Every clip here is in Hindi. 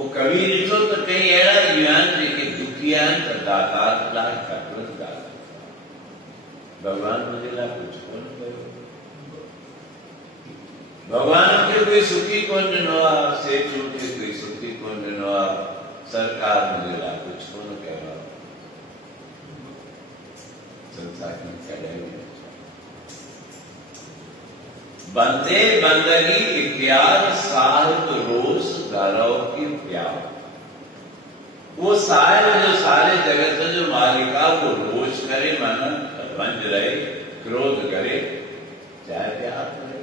वो कवि ॾिठो त कई अहिड़ा बि आहिनि जेके दुखी आहिनि त दातार लाइ कटोत ॻाल्हि भॻवान मुंहिंजे लाइ कुझु कोन कयो भॻवान खे कोई सुखी कोन ॾिनो आहे सेठियूं खे कोई सुखी कोन ॾिनो आहे सरकार मुंहिंजे लाइ कुझु कोन कयो आहे संसार में कॾहिं बि बंदे बंदगी इख्तियार साहिब रोज गरव की प्यार वो साहिब जो सारे जगत जो मालिक आहे वो रोज करे मन वंज रहे क्रोध करे चाहे प्यार करे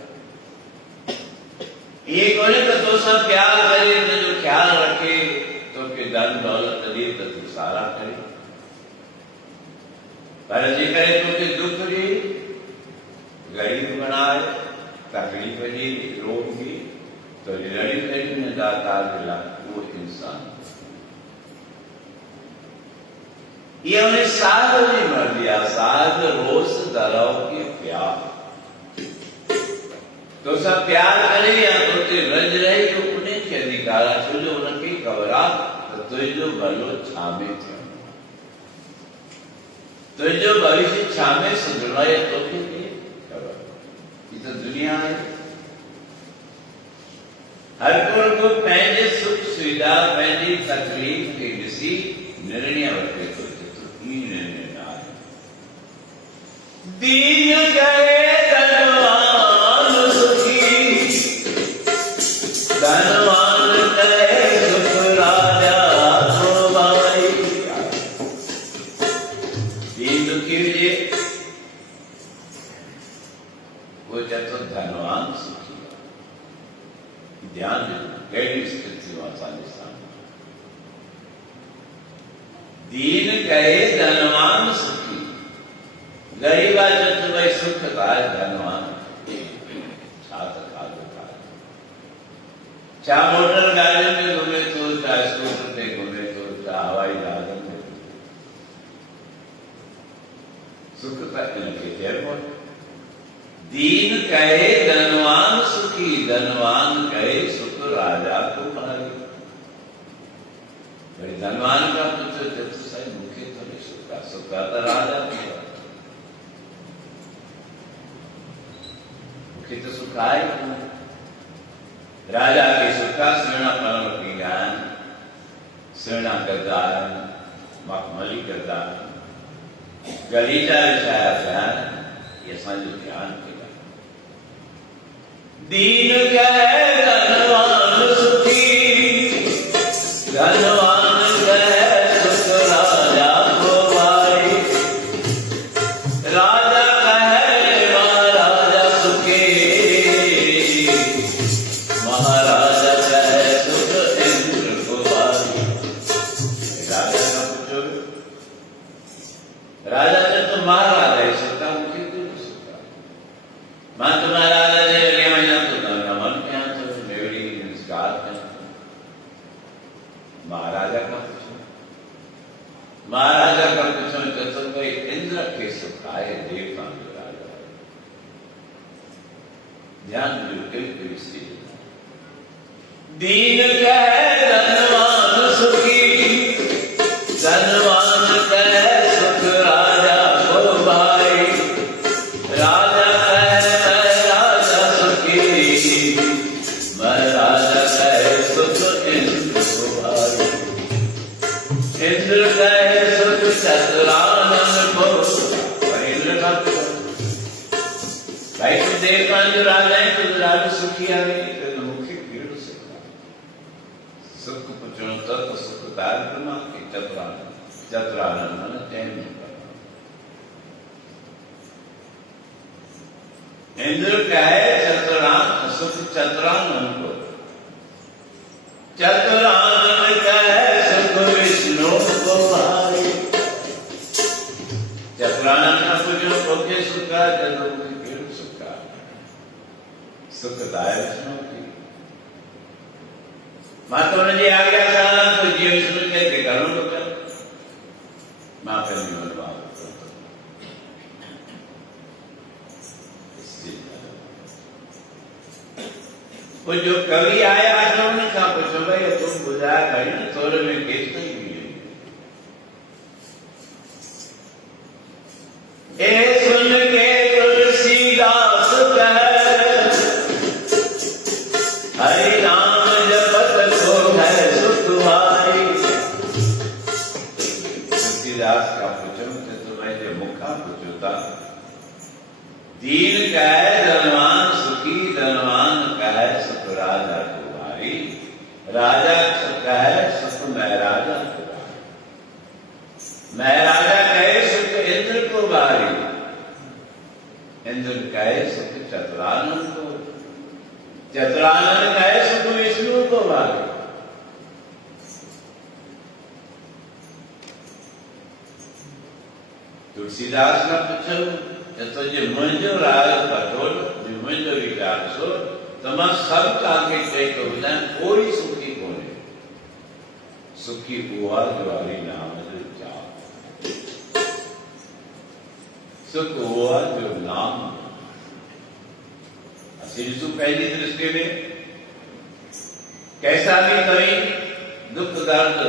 ये कोने तो तोसां प्यार करे जो ख्याल रखे तो के धन दौलत ॾे त तूं सारा करे पर जे करे तो के दुख ॾे गरीब बनाए तकलीफ दी रोग की तो लड़ी लड़ी में दातार मिला वो इंसान ये उन्हें साध नहीं मर दिया साध रोज दराव के प्यार तो सब प्यार करे या तो ते रज रहे तो उन्हें के अधिकार छो जो उनके कवरा तो तुझो भलो छामे थे तुझो भविष्य छामे सुधरा या तो के तो दुनिया है हर को पंहिंजे सुख सुविधा पंहिंजी तकलीफ़ खे ॾिसी निर्णय वठे थो तो ई निर्णय न आहे दीन करे धनवान सुखी धनवान करे सुख राजा को भाई दीन दुखी हुजे वो चतो धनवान सुखी ध्यान दो कई स्थिति आसानी दीन कहे धनवान सुखी गरीबा चत भाई सुख काय धनवान चा मोटर गाड़ी में घूमे तो चा स्कूटर पे घूमे तो चा हवाई जहाज में सुख तक एयरपोर्ट दीन कहे धनवान सुखी धनवान कहे सुख राजा को भारी बड़े धनवान का पूछो जब सही मुख्य तो नहीं सुखा सुखा तो राजा को मुख्य तो सुखाए राजा के सुखा सेना परम की ज्ञान सेना करदार मखमली करदार गलीचा विछाया ध्यान ये समझ ध्यान के दीन कहे धनवान सुखी धनवान कहे सुख राजा को भाई राजा कहे महाराजा सुखी महाराजा कहे सुख इंद्र को भाई राजा का पूछो राजा जब तो महाराजा है सुखा मुखी क्यों सुखा मां तुम्हारा महाराजा का पूछो महाराजा का पूछो तो भाई इंद्र के सुखाए देवता जो राजा ध्यान दो सी दीन कहे धनवान सुखी धनवान कहे सुख राजा को भाई राजा कहे राजा सुखी महाराजा कहे सुख इंद्र को भाई इंद्र कहे सुख चतुरानन को इंद्र का भाई तुम देव जो राजा है तो राजा सुखी आ गई तो मुख्य पीड़ से सुख पुछो तत्व सुख कार्यक्रम के चतुरानन चतुरानन मन चैन इंद्र कहे चतुरान सुख चतुरानन को चतुरानन कहे सुख विष्णु को भाई चतुरानन का पूजो ओके सुखा जलो के सुखा सुखदाय विष्णु की माता ने आज्ञा करा तो जीव विष्णु के करो तो कर मां पे जीवन बात वो जो कवि आया है उन्होंने कहा पूछो भाई तुम पूजा करी न तोर में केस नहीं हुई। ए सुन के तुलसीदास कह, हरि नाम जपत को है सुख भाई। तुलसीदास का पूछो तो मैं जो मुखा पूछता, दीन कह धनवान सुखी, धनवान कह सुख राजा कुमारी, राजा कह सुख मैं राजा कुमारी, मैं राजा कहे सुख इंद्र कुमारी, इंद्र कहे सुख चतुरानन को, चतुरानन कहे सुख विष्णु कुमारी। तुलसीदास ने पूछो तो जे मुंहिंजो राज पटोल, मुंहिंजो वीचार सो तो मां सब तव्हांखे चई थो ॿुधायां, कोई सुखी कोन्हे। सुखी उहा जो हरि नाम जो जाप, सुख उहा जो नाम। असीं ॾिसूं पंहिंजी दृष्टि में कैसा बि कई दुख दर्द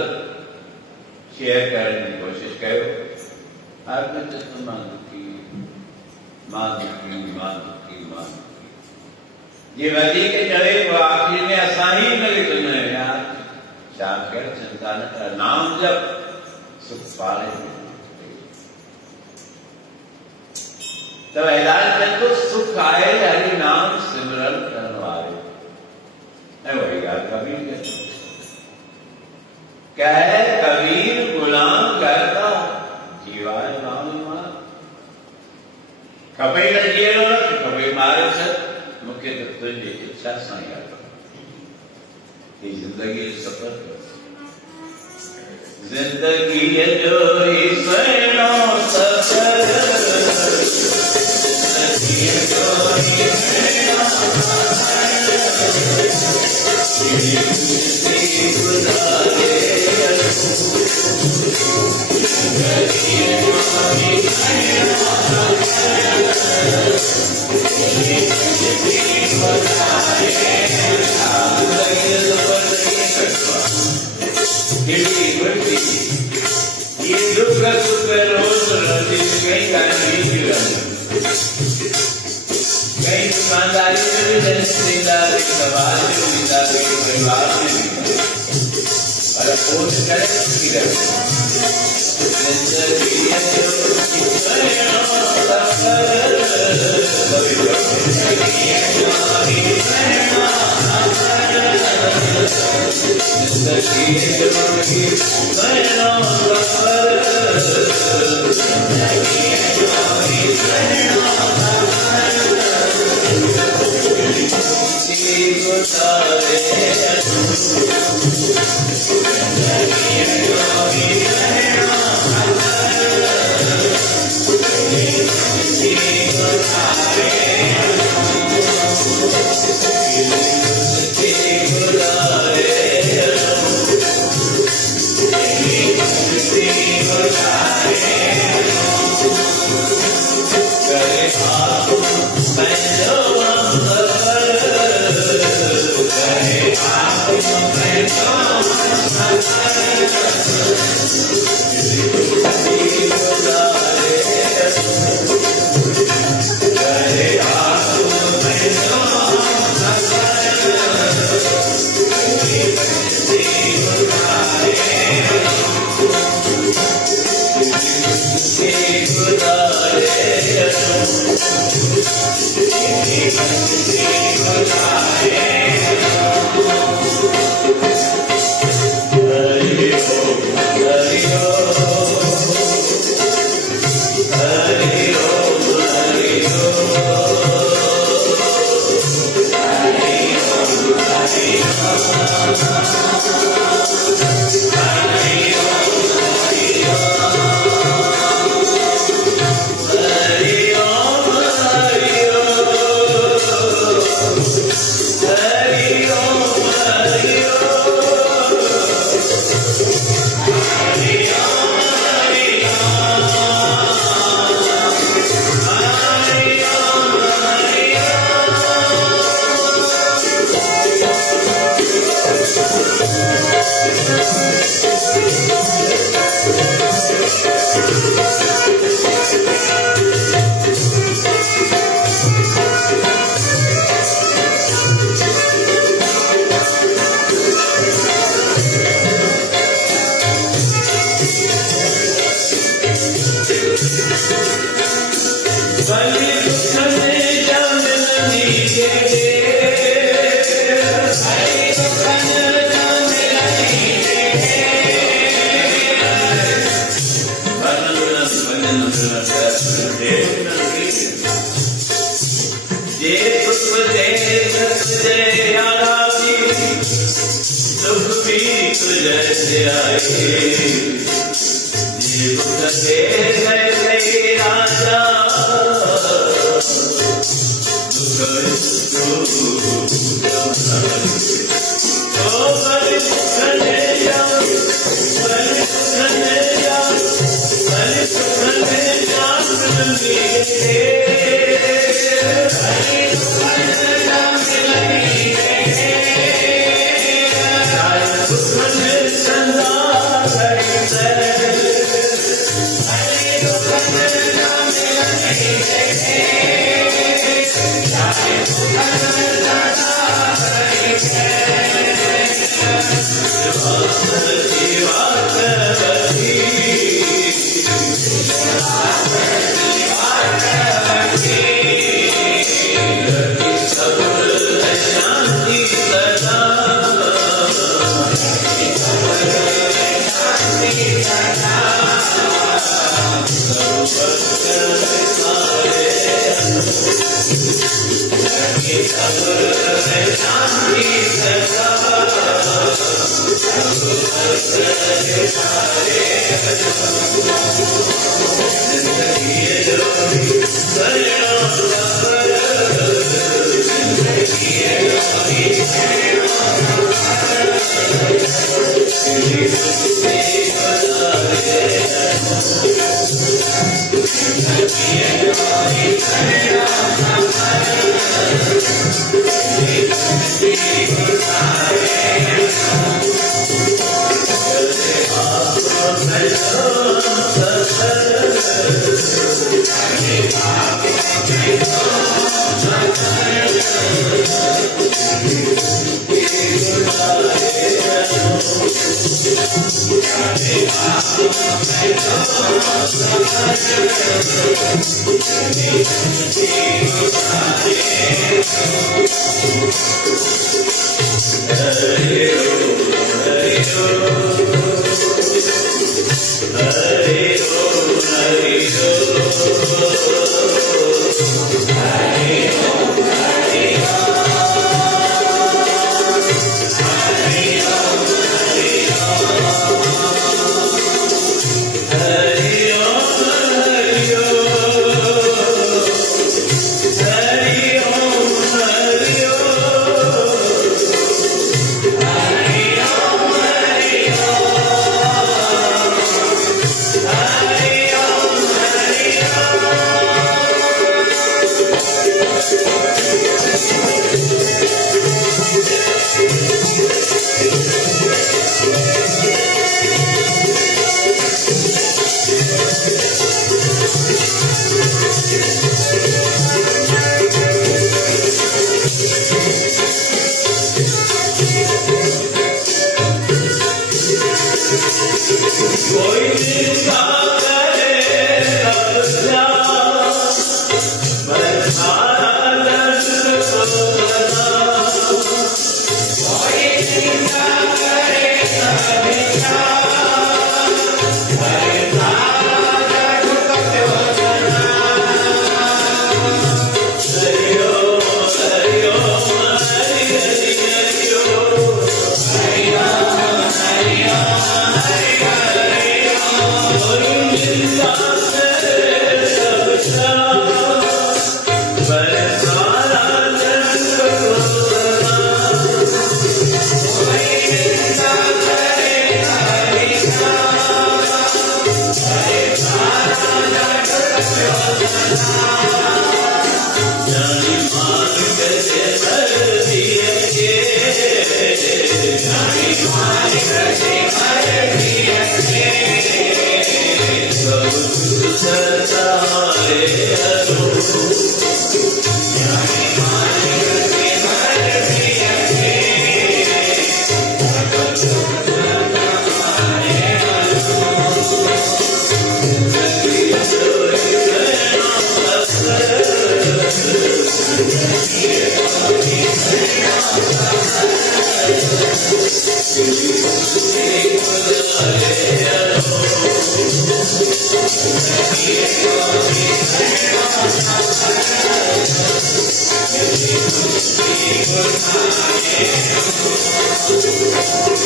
शेयर करण जी कोशिश कयो, हर में चवंदो मां दुखी, मां दुखी, मां दुखी, मां दुखी। ये वधीक चढ़े तो आखिरी में असां ही मिली वञूं यार, छा कर चिंता न कर, नाम जप सुख पाले। तो ऐलान में तो सुख आए हरि नाम सिमरन करण वाले। ऐ वही यार कबीर कहते, कहे कबीर गुलाम करता जीवाय नाम मार। कभी न जीरो कभी मारे से मुख्य तो तुझे इच्छा सां याद ये जिंदगी सफर कर, जिंदगी जो सैनो सफर, जिंदगी जो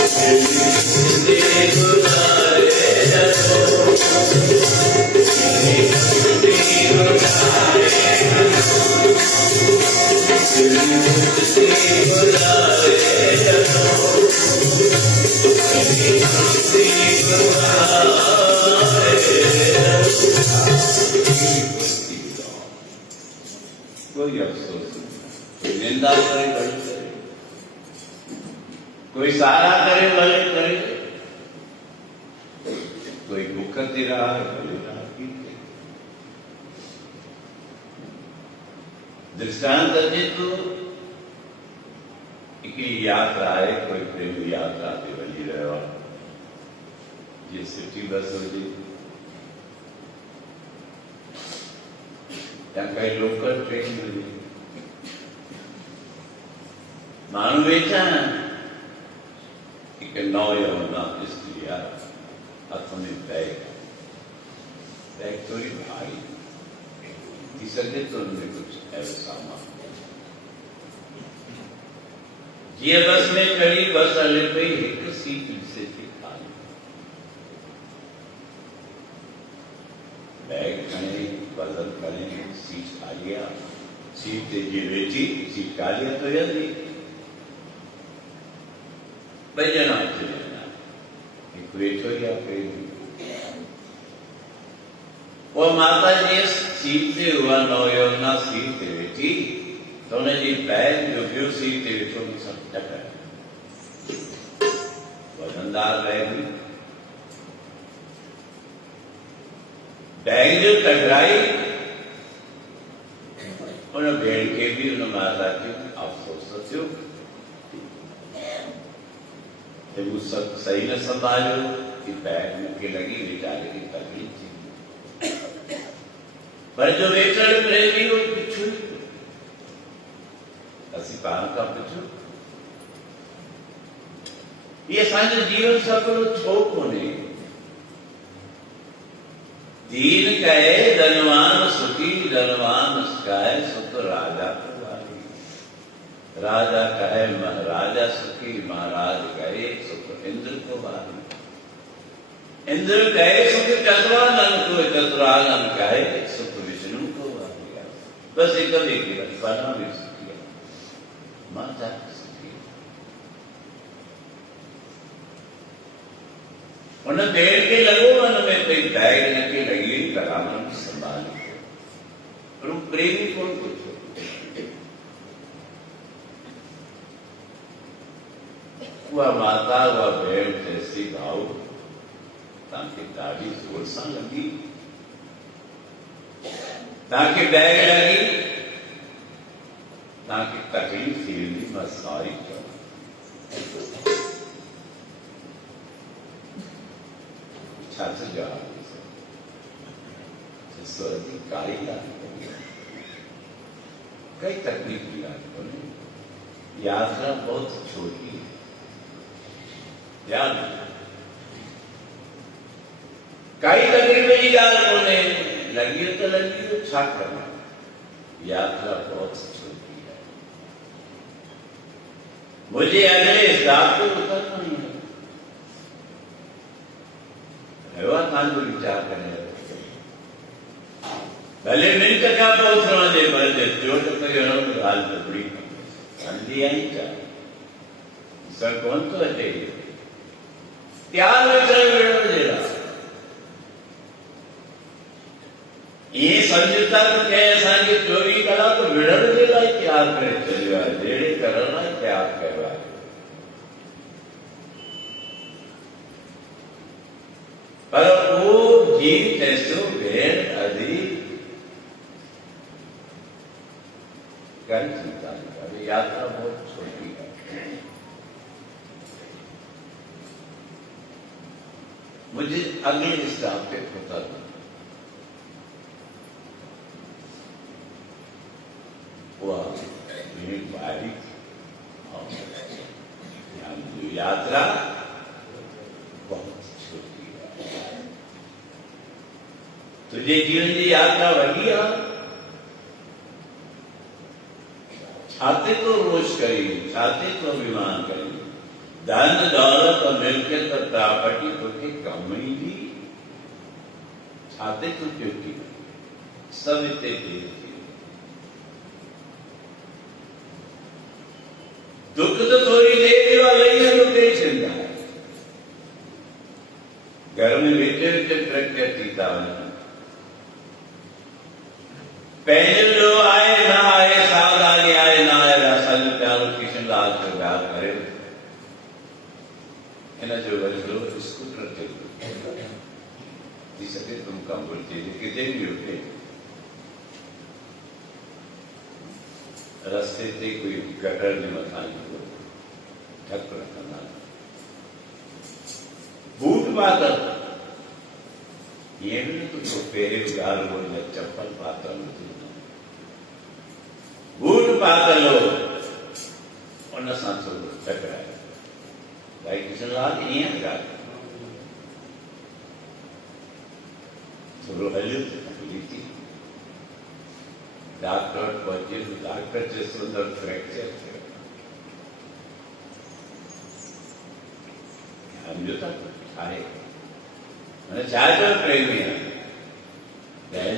Thank you. कोई अफसोस नहीं, कोई निंदा करे बड़ी करे, कोई सारा करे भले करे, कोई मुखती रहा है भले रहा। दृष्टांत अचे तो हिकिड़ी यात्रा आहे, कोई प्रेमी यात्रा ते वञी रहियो आहे, जीअं सिटी बस हुजे या काई लोकल ट्रेन हुजे, माण्हू वेठा आहिनि, हिकु नौजवान स्त्री आहे, हथ में बैग थोड़ी भारी थी सके तो उनमें कुछ ऐसा सामान, जीअं बस में चढ़ी, बस हले पई, हिकु सीट ॾिसे थी खाली, बैग खणे, वज़न खणे, सीट खाली आहे, सीट ते जीअं वेठी, सीट खाली आहे तो वेहंदी, ॿई ॼणा अची विया, हिकु वेठो ई आहे पहिरीं, वो माता जी सीट ते हुआ नौजवान सीट ते वेठी तो उनजी बैग जो ॿियो सीट ते वेठो सब टकरायो, वज़नदार बैग हुई, बैग जो टकराई, उन भेण खे बि उन माता खे अफ़सोस थियो कि वो सब सही न संभालियो, कि बैग मूंखे लगी वीचारे खे तकलीफ़ थी, पर जो वेठल प्रेमी वो पिछू असीं पाण खां पुछो, ये असांजो जीवन सफल छो कोन्हे? दीन कहे धनवान सुखी, धनवान कहे सुख राजा को वारी, राजा कहे महाराजा सुखी, महाराज कहे सुख इंद्र को वारी, इंद्र कहे सुख चतुरानन को, चतुरानन कहे सुख विष्णु को वारी। बस एक बना भी सुखी है, माता सुखी है। उन भेड़ के लगो मन में कोई बैग न के लगी करामन संभाल, पर वो प्रेमी कौन पूछो, वह माता वह भेड़ जैसी भाव ताकि दाढ़ी जोर सा लगी, ताकि बैग लगी, ताकि तकलीफ थी मसाई छात्र जवाब स्वर्दी काली कई तकलीफ की यात्रा बहुत छोटी है, याद कई तकलीफें की गाल कोने लगी तो छा करना, यात्रा बहुत छोटी है, मुझे अगले हिसाब को उतरना नहीं है, जो विचार करें भले मिनट का पहुंचना दे, भले जो हाल तो बड़ी अंधी आई चाहे सर कौन तो अचे त्यार दे रहा ये समझता तो क्या असांखे 24 कलाक विढ़ण जे लाइ तैयार करे छॾियो आहे, जहिड़े करण लाइ तैयार कयो आहे। पर वो जीव जैसो भेड़ अधी कर चिंता नहीं करे, यात्रा बहुत छोटी है। मुझे अगले स्टॉप पे होता था, बारी यात्रा बहुत छोटी है। तुझे जीवन की यात्रा वही है, छाते तो रोज करी, छाते तो अभिमान करी, धन दौलत और मिलकियत और प्रॉपर्टी तो के कम ही दी, छाते तो क्यों की सब इतने देर दुख तो थोड़ी देर वाली है, तो कई चिंता है गर्मी ਵਿੱਚ ਟਰੱਕ ਕੀਤਾ ਉਹਨੇ ਪਹਿਲੇ ਲੋ ਆਏ ਨਾ ਆਏ ਸਾਦਾ ਨਹੀਂ ਆਏ ਨਾ ਆਏ ਰਸਾ ਨੂੰ ਪਿਆਰ ਕਿਸ਼ਨ ਲਾਲ ਤੋਂ ਪਿਆਰ ਕਰੇ ਇਹਨਾਂ ਜੋ ਵਰਲੋ ਸਕੂਟਰ ਤੇ ਜਿਸਕੇ ਤੁਮ ਕੰਮ ਕਰਤੇ ਜੇ ਕਿਤੇ ਵੀ ਹੋਤੇ ਰਸਤੇ ਤੇ ਕੋਈ ਗਟਰ ਨਹੀਂ ਮਕਾਨ ਕੋ ਠੱਕ ਰੱਖਣਾ बूट पातल ये भी तो पेरे उगार बोल जा चप्पल पातल बूट पातल हो और न सांसो टकराए भाई किशन लाल ये लगा थोड़ा हल्लू थी डॉक्टर से सुंदर फ्रैक्चर हम जो था आए मैंने ज्यादातर प्रेमी है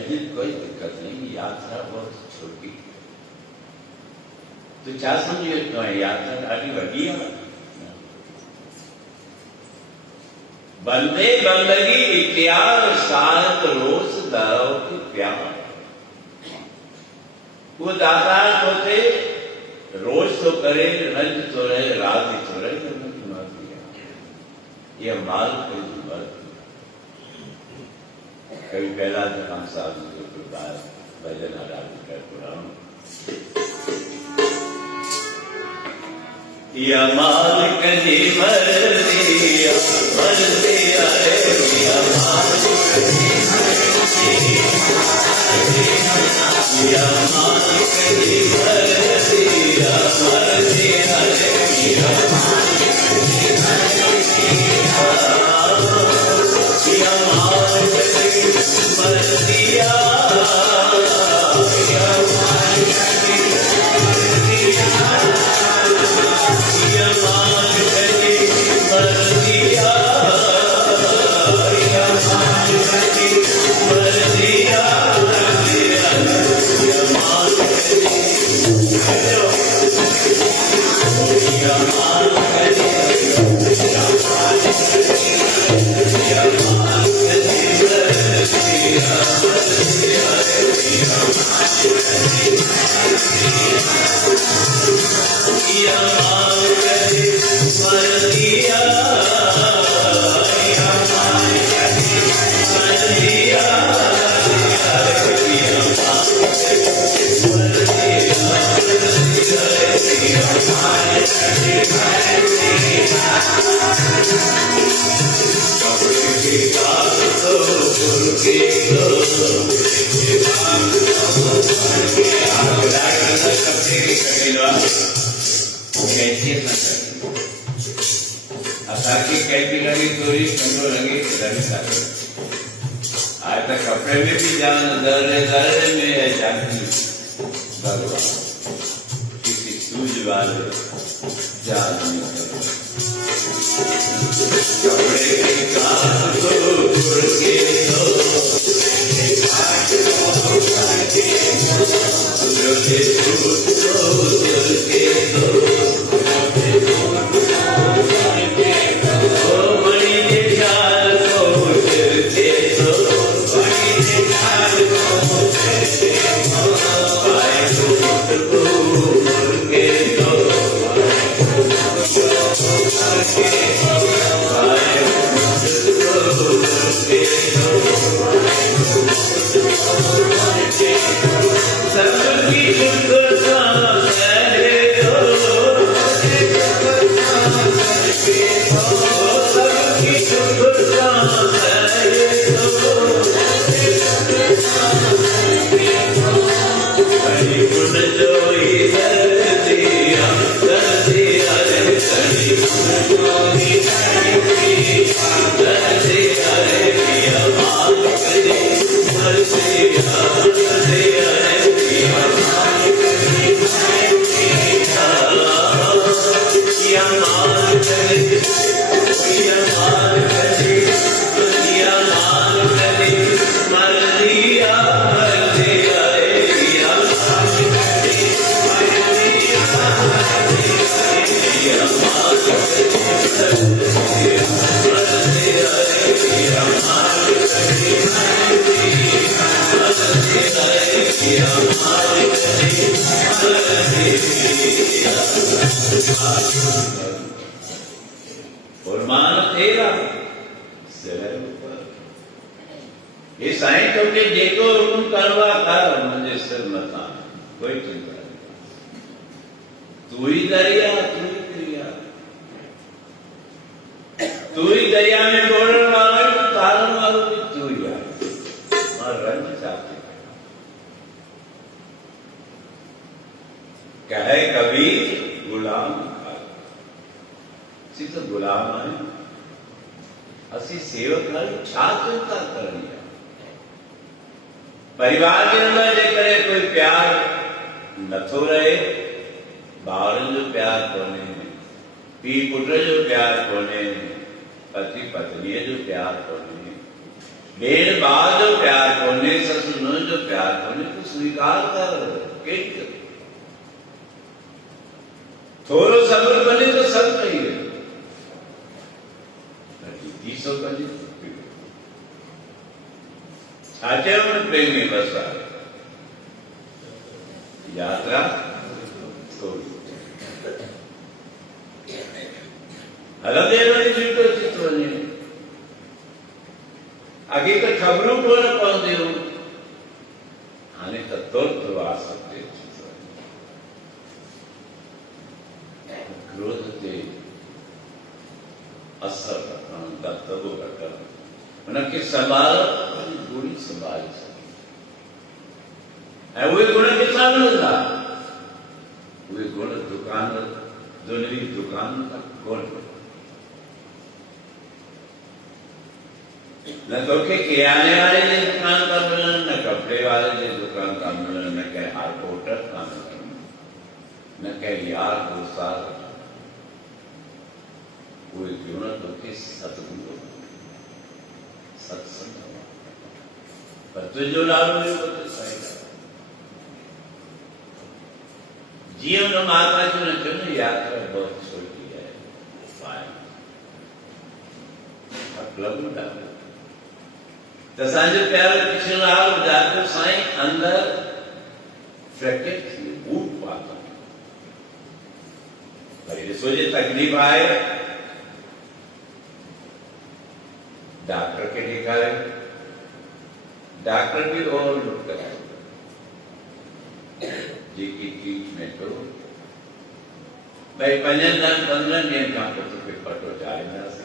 दिन कोई दिक्कत नहीं यात्रा बहुत छोटी तो क्या समझिए तो यात्रा काफी बड़ी है बंदे बंदगी इख्तियार सात रोज दाव की प्यार वो दाता होते रोज तो करे रंज तो रहे रात ही तो रहे ये माल कोई बात कभी पहला हम साहब जो भजन आराधन कर पुराण या माल कजी मर दिया रे या माल कजी या माल कजी मर दिया रे या माल कजी आज तक कपड़े में भी जान दर्रे दर्रे में है जाती भगवान किसी सूझ वाले जान कपड़े की कान को उड़ के सिर ऊपर ये साईं तो के जेको हुकुम करवा कर मुझे सिर मत आना, कोई चिंता नहीं। तू ही दरिया, तू ही क्रिया, तू ही दरिया में डोड़न वाला, तू तारन वालों भी तू ही आ। और रंग चाहते कहे कबीर गुलाम सी तो गुलाम है असी सेवक छा चिंता करनी है। परिवार के अंदर जे करे कोई प्यार नथो रहे, ॿारनि जो प्यार कोन्हे, पीउ पुट जो प्यार कोन्हे, पति पत्नीअ जो प्यार कोन्हे, भेण भाउ जो प्यार कोन्हे, ससु नुंहुं जो प्यार कोन्हे, तूं स्वीकार कर। केतिरो थोरो सब्र बने तो सब कहिए, तीसो कजे छाचे में प्रेमी बसा यात्रा थोड़ी हलंदे वञी छुटो चित वञे। अॻे त ख़बरूं कोन पवंदियूं, हाणे त तुर्त वास ते क्रोध ते असर रखण, दबदबो रखण, उनखे संभाल गुण संभाले सघे। ऐं उहे गुण किथां मिलंदा? उहे गुण दुकान दुनिया दुकान तक कोन। न तोखे किराने वाले जी दुकान था मिलनि, न कपिड़े वाले जी दुकान था मिलनि, न कंहिं हारकोटर था मिलनि, न कंहिं यार दोस्तार। उहे गुण तोखे सतगुरु सत्संग पर तुंहिंजो नालो जीवन माता जो न चुन यात्रा बहुत छोटी है, तसांजो प्यारो किशनलाल जातो साईं अंदर फ्रैक्चर थी बूट पाता पर ॾिसो जे तकलीफ़ आहे डॉक्टर के ॾेखारे, डॉक्टर भी ओवरलुक कराए जेकी ट्रीटमेंट हो भाई 15 ॾींहंनि खां पोइ तोखे पटो चाढ़ींदासीं,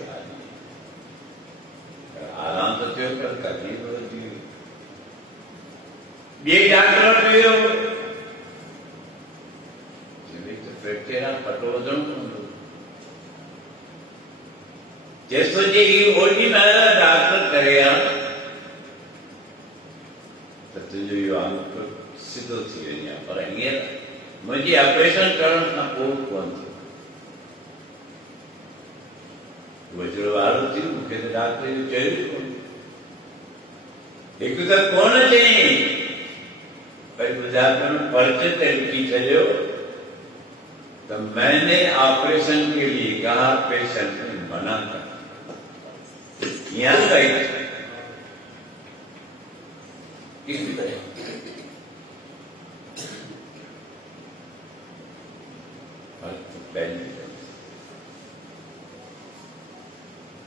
आराम तो थियो पर तकलीफ़ वधी वई। ॿिए डॉक्टर वटि वियो, फ्रैक्चर आहे, पटो वधणो पवंदो। जेसो जे ओडी महिल डॉक्टर करे त तुंहिंजो इहो अंग सिधो थी वञे, पर हींअर मुंहिंजी ऑपरेशन करण खां पोइ कोन थियो। गुजरो वारो थी मूंखे त डॉक्टर जो चयो ई कोन। हिकु त कोन चयईं भई गुजरात में पर्चे ते लिखी छॾियो त मैंने ऑपरेशन के लिए कहा, पेशेंट ने मना कर। यहाँ गई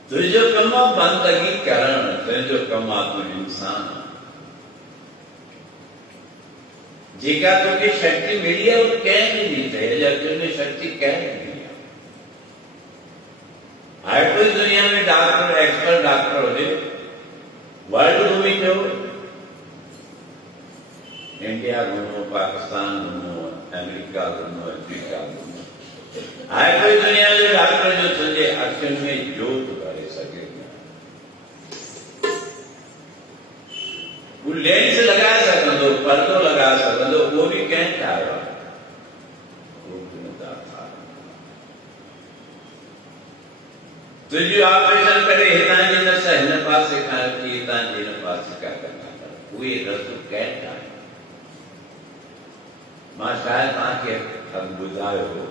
तुझो कम बंदगी करण, तुझो कम आत्म इंसान जेका तोखे शक्ति मिली है वो कंहिं भी नहीं थे, जब तुझे शक्ति कंहिं नहीं मिली है। कोई दुनिया में डॉक्टर एक्सपर्ट डॉक्टर हो वर्ल्ड घूमी जो इंडिया घूमो, पाकिस्तान घूमो, अमेरिका घूमो, अफ्रीका घूमो, आए कोई दुनिया जो डॉक्टर जो तुझे अखियुनि में जोत भरे सके। वो लेंस लगा सकंदो, पर्दो लगा सकंदो, वो भी कंहिं ठाहियो आहे, वो गुणदार था। तुझी ऑपरेशन करे हितां जी नस हिन पासे खां थी, हितां जी हिन पासे खां करना, उहे रस्तो कंहिं ठाहियो। मां शायदि तव्हांखे ॿुधायो हो,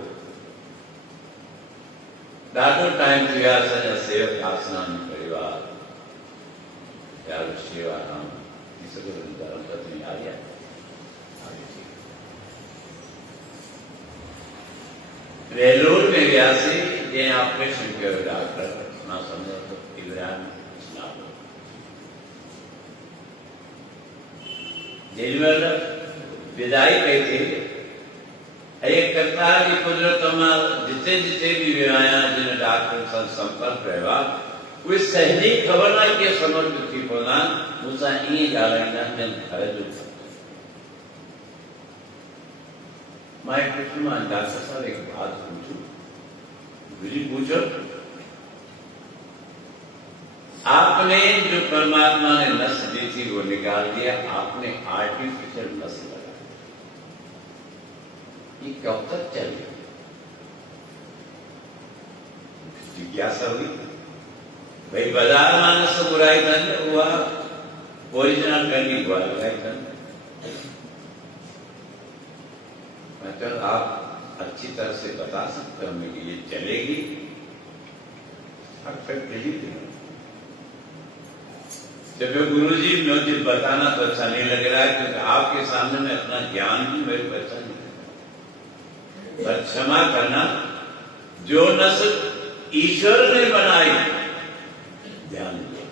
ॾाढो टाइम थी वियो आहे असांजा सेवक आसनान परिवार प्यारो शेवाराम थी सघे धर्म पत्नी आर्या वेलूर में वियासीं, जंहिं ऑपरेशन कयो डॉक्टर, मां सम्झो तो इब्राहिम જેલવર વિદાય कहते एक करता है कि कुदरत जितने जितने भी विवाया जिन्हें डॉक्टर से संपर्क रहा कोई सहजी खबर ना कि समर्पित थी बोला मुझे ये गालियां ने घर जो मैं पूछूं मैं डॉक्टर साहब एक बात पूछूं मुझे पूछो आपने जो परमात्मा ने नस दी थी वो निकाल दिया आपने आर्टिफिशियल नस लगाया ये कब तक चलेगी जिज्ञासा हुई भाई बाजार मानस तो बुराई धन हुआ ओरिजिनल करनी हुआ बुराई धन मतलब आप अच्छी तरह से बता सकते हो कि ये चलेगी जब गुरु जी मुझे बताना तो अच्छा नहीं लग रहा है क्योंकि आपके सामने में अपना ज्ञान भी मेरे को अच्छा नहीं लग रहा। क्षमा करना जो नस ईश्वर ने बनाई ध्यान दिया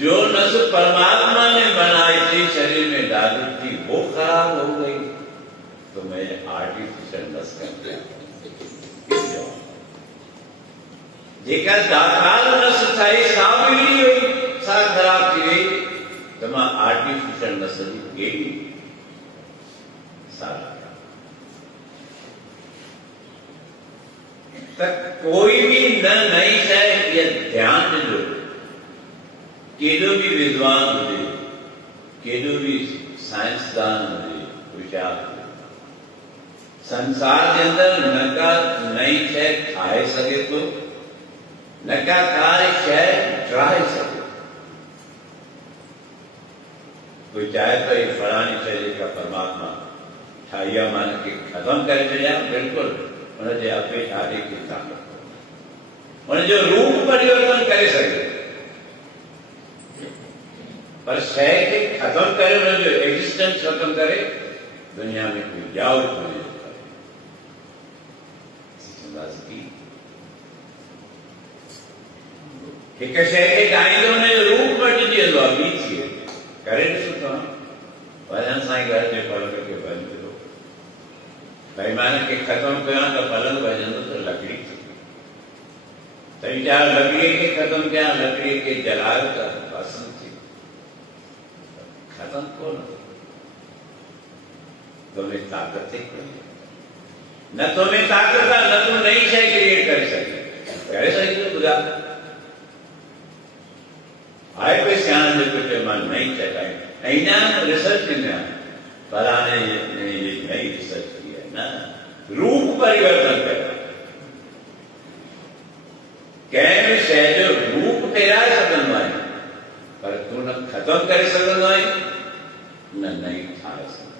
जो नस परमात्मा ने बनाई थी शरीर में डाली थी वो खराब हो गई तो मैं आर्टिफिशियल नस कर दिया जेकर दातार नस थाई साबिली हुई सा खराब थी गई तो मैं आर्टिफिशियल नस गई सारा तक कोई भी न नहीं चाहे ये ध्यान दो केदो भी विद्वान हुए केदो भी साइंसदान हुए विचार संसार के अंदर नका नहीं है खाए सके तो नका कार्य शय ड्राई सके कोई चाहे तो एक फलानी शरीर का परमात्मा छाइया मान के खत्म कर दिया बिल्कुल उन्हें अपने शादी की ताकत उन्हें जो रूप परिवर्तन कर सके पर शय के खत्म करे उन्हें जो एग्जिस्टेंस खत्म करे दुनिया में कोई जाओ नहीं एक शय के गाइडों ने जो रूप मट दिए तो अभी थी करे नहीं सकता भजन साईं घर में पढ़ करके बंद करो भाई माने के खत्म करा तो पलंग भजन तो लकड़ी थी तभी क्या लकड़ी के खत्म क्या लकड़ी के जलाए का पसंद थी खत्म कौन तुम्हें ताकत है न तुम्हें ताकत न तुम नहीं शय क्रिएट कर सके बुरा आए कोई सियाण जो कुछ मन नहीं चलाए अहिना रिसर्च करना पराने ये नई रिसर्च की है ना रूप परिवर्तन करना कैम शहर रूप तेरा सकन वाई पर तू न खत्म कर सकन वाई न नहीं ठार सकन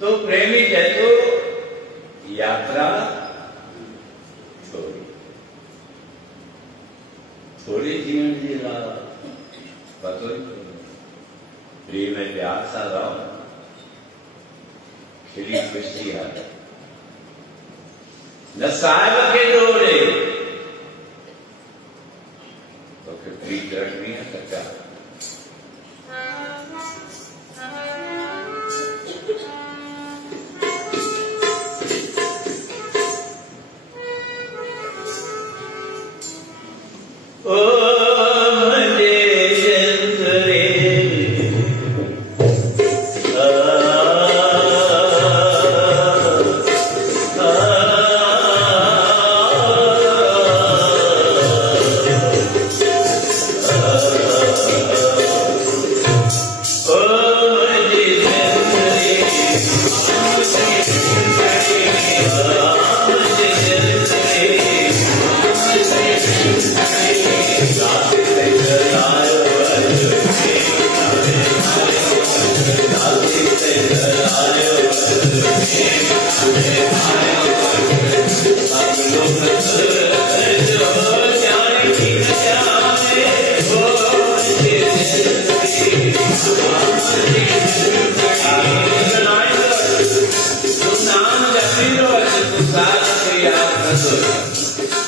तो प्रेमी जय तो यात्रा थोड़ी जीवन जी पतो प्रेम में प्यार सा रहो खिली खुशी आ न साहब के डोरे तो फिर प्रीत रखनी है कच्चा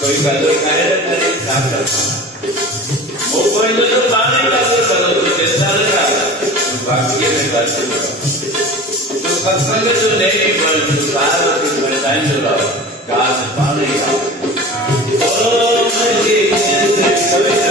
कोई कदर करे वो कोई तो पानी का कोई करो तो चिंता न कर बाकी में करते रहो तो सत्संग जो नहीं पर जो सारा कुछ बताएं जो रहो कहाँ से पानी का ओ मुझे कभी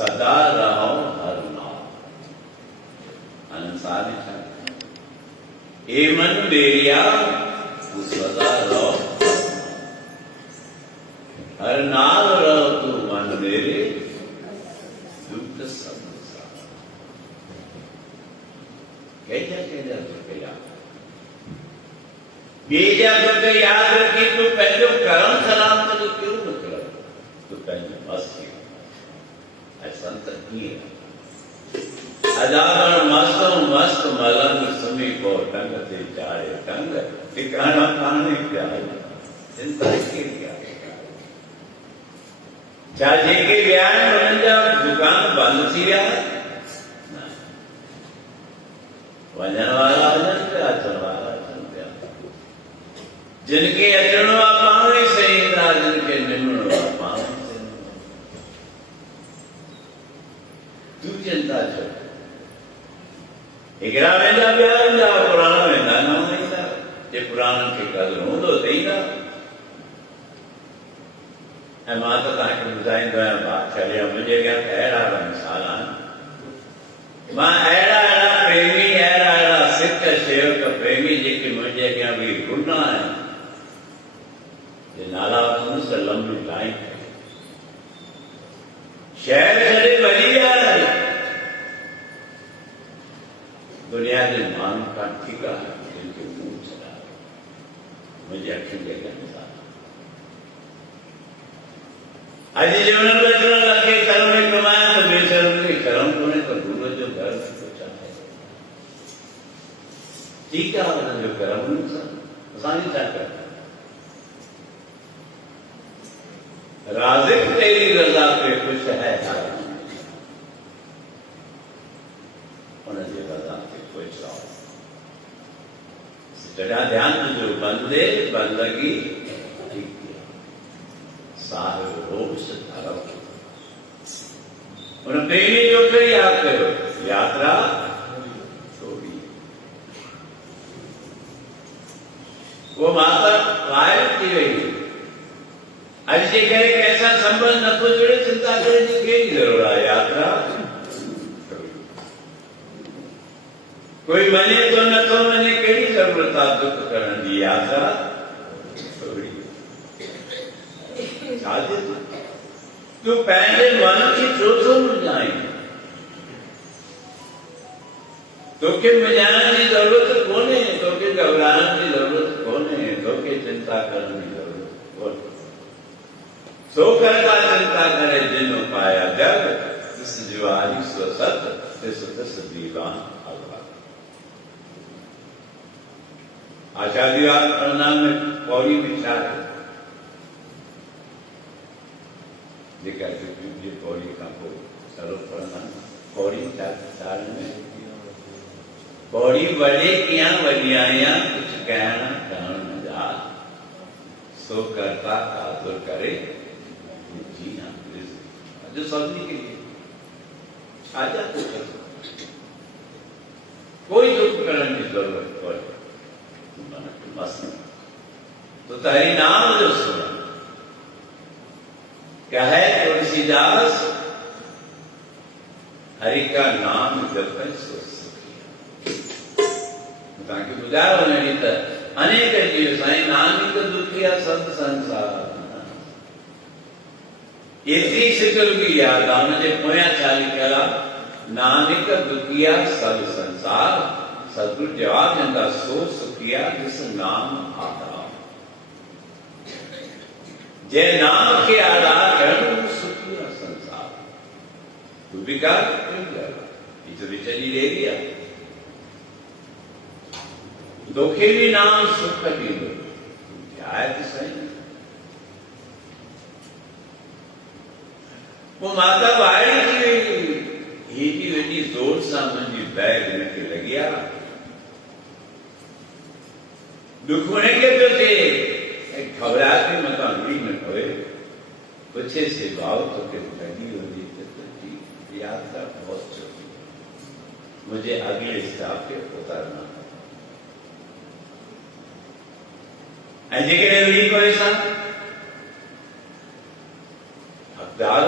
सदा रहो हर नाम अनुसार ए मन बेरिया तू सदा रहो हर नाल रहो तू मन मेरे दुख संसार कहता दुख याद बेजा दुख याद रखी तू पहले कर्म सलाम तो क्यों न कर तू पहले मस्त संत अजागर मस्त मस्त मलंग समी को टंग से चारे टंग ठिकाना खाने क्या चिंता के क्या चाहे के व्यान बन जा दुकान बंद थी वजन वाला वजन पे अचन वाला अचन पे जिनके अचनवा पावे सही था जिनके निमणवा पावे तू चिंता छो एकरा वेंदा ॿिया वेंदा पुराणा वेंदा न वेंदा जे पुराणनि खे क़दुरु हूंदो त ईंदा ऐं मां त तव्हांखे ॿुधाईंदो आहियां छॾिया मुंहिंजे अॻियां अहिड़ा मिसाल आहिनि मां अहिड़ा प्रेमी अहिड़ा सिक शेवक प्रेमी जेके मुंहिंजे अॻियां बि गुना आहिनि जे नाला वठंदुसि त लंबी लाइन शहर छॾे भॼी विया दुनिया जे माण्हू खां ठीकु आहे जिनखे मुंहुं छॾायो मुंहिंजे अखियुनि जे अॻियां मिसाल अॼु जे हुन अचण लखे कर्म में कमाया त ॿिए शहर में कर्म कोन्हे त गुरू जो घर चाहे ठीकु आहे हुननि जो कर्म असांजी छा कर राज़िक तेरी रज़ा पे खुश है उनजी रज़ा ते खुश रहो जॾहिं ध्यानु जो बंदे बंदगी साहिब रोष धर्म उन प्रेमी जो फिर याद कयो यात्रा छोड़ी वो माता गायब थी वही अॼु जे करे कैसा संबंध नथो जुड़े चिंता करण जी कहिड़ी ज़रूरत आहे यात्रा कोई मञे तो नथो मञे कहिड़ी ज़रूरत आहे दुख करण जी यात्रा तू पंहिंजे मन खे छो थो मुंझाई तोखे मुंझाइण जी ज़रूरत कोन्हे तोखे घबराइण जी ज़रूरत कोन्हे तोखे चिंता करण जी ज़रूरत कोन्हे सो करता चिंता करे जिन पाया जग तिस जुआरी सो सत तिस तिस दीवान अलग आचार्य प्रणाम में पौड़ी में छा है जेका ये पौड़ी का को सर्व प्रणाम पौड़ी चार में पौड़ी बड़े किया वलियाया कुछ कहना कहन न जा सो करता कादुर करे जीना जो सभी के लिए आजा तो कोई दुख करने की जरूरत पड़े मस्त तो तारी नाम जो सुना क्या है तुलसीदास हरि का नाम जपे सो ताकि बुझायो नहीं तो अनेक जीव साईं नानक दुखिया सब संसार एतरी शिकल की याद आने पोया चाली कला नानक दुखिया सब संसार सतगुरु जवाब देंदा सो सुखिया जिस नाम आधार जे नाम के आधार कर सुखिया संसार तू भी कर ये तो चली ले गया दुखे भी नाम सुख भी क्या है तो सही वो माता बाहरी थी हेठी वेठी जोर सां मुंहिंजी बैग हिनखे लॻिया दुख हुनखे पियो थिए घबराए के मथां लुड़ी न पवे पुछे से भाव तोखे लॻी वञे त यात्रा बहुत चुकी मुझे अगले स्टॉप पे उतारना ऐं जेकॾहिं लुड़ी पवे सां हक़दार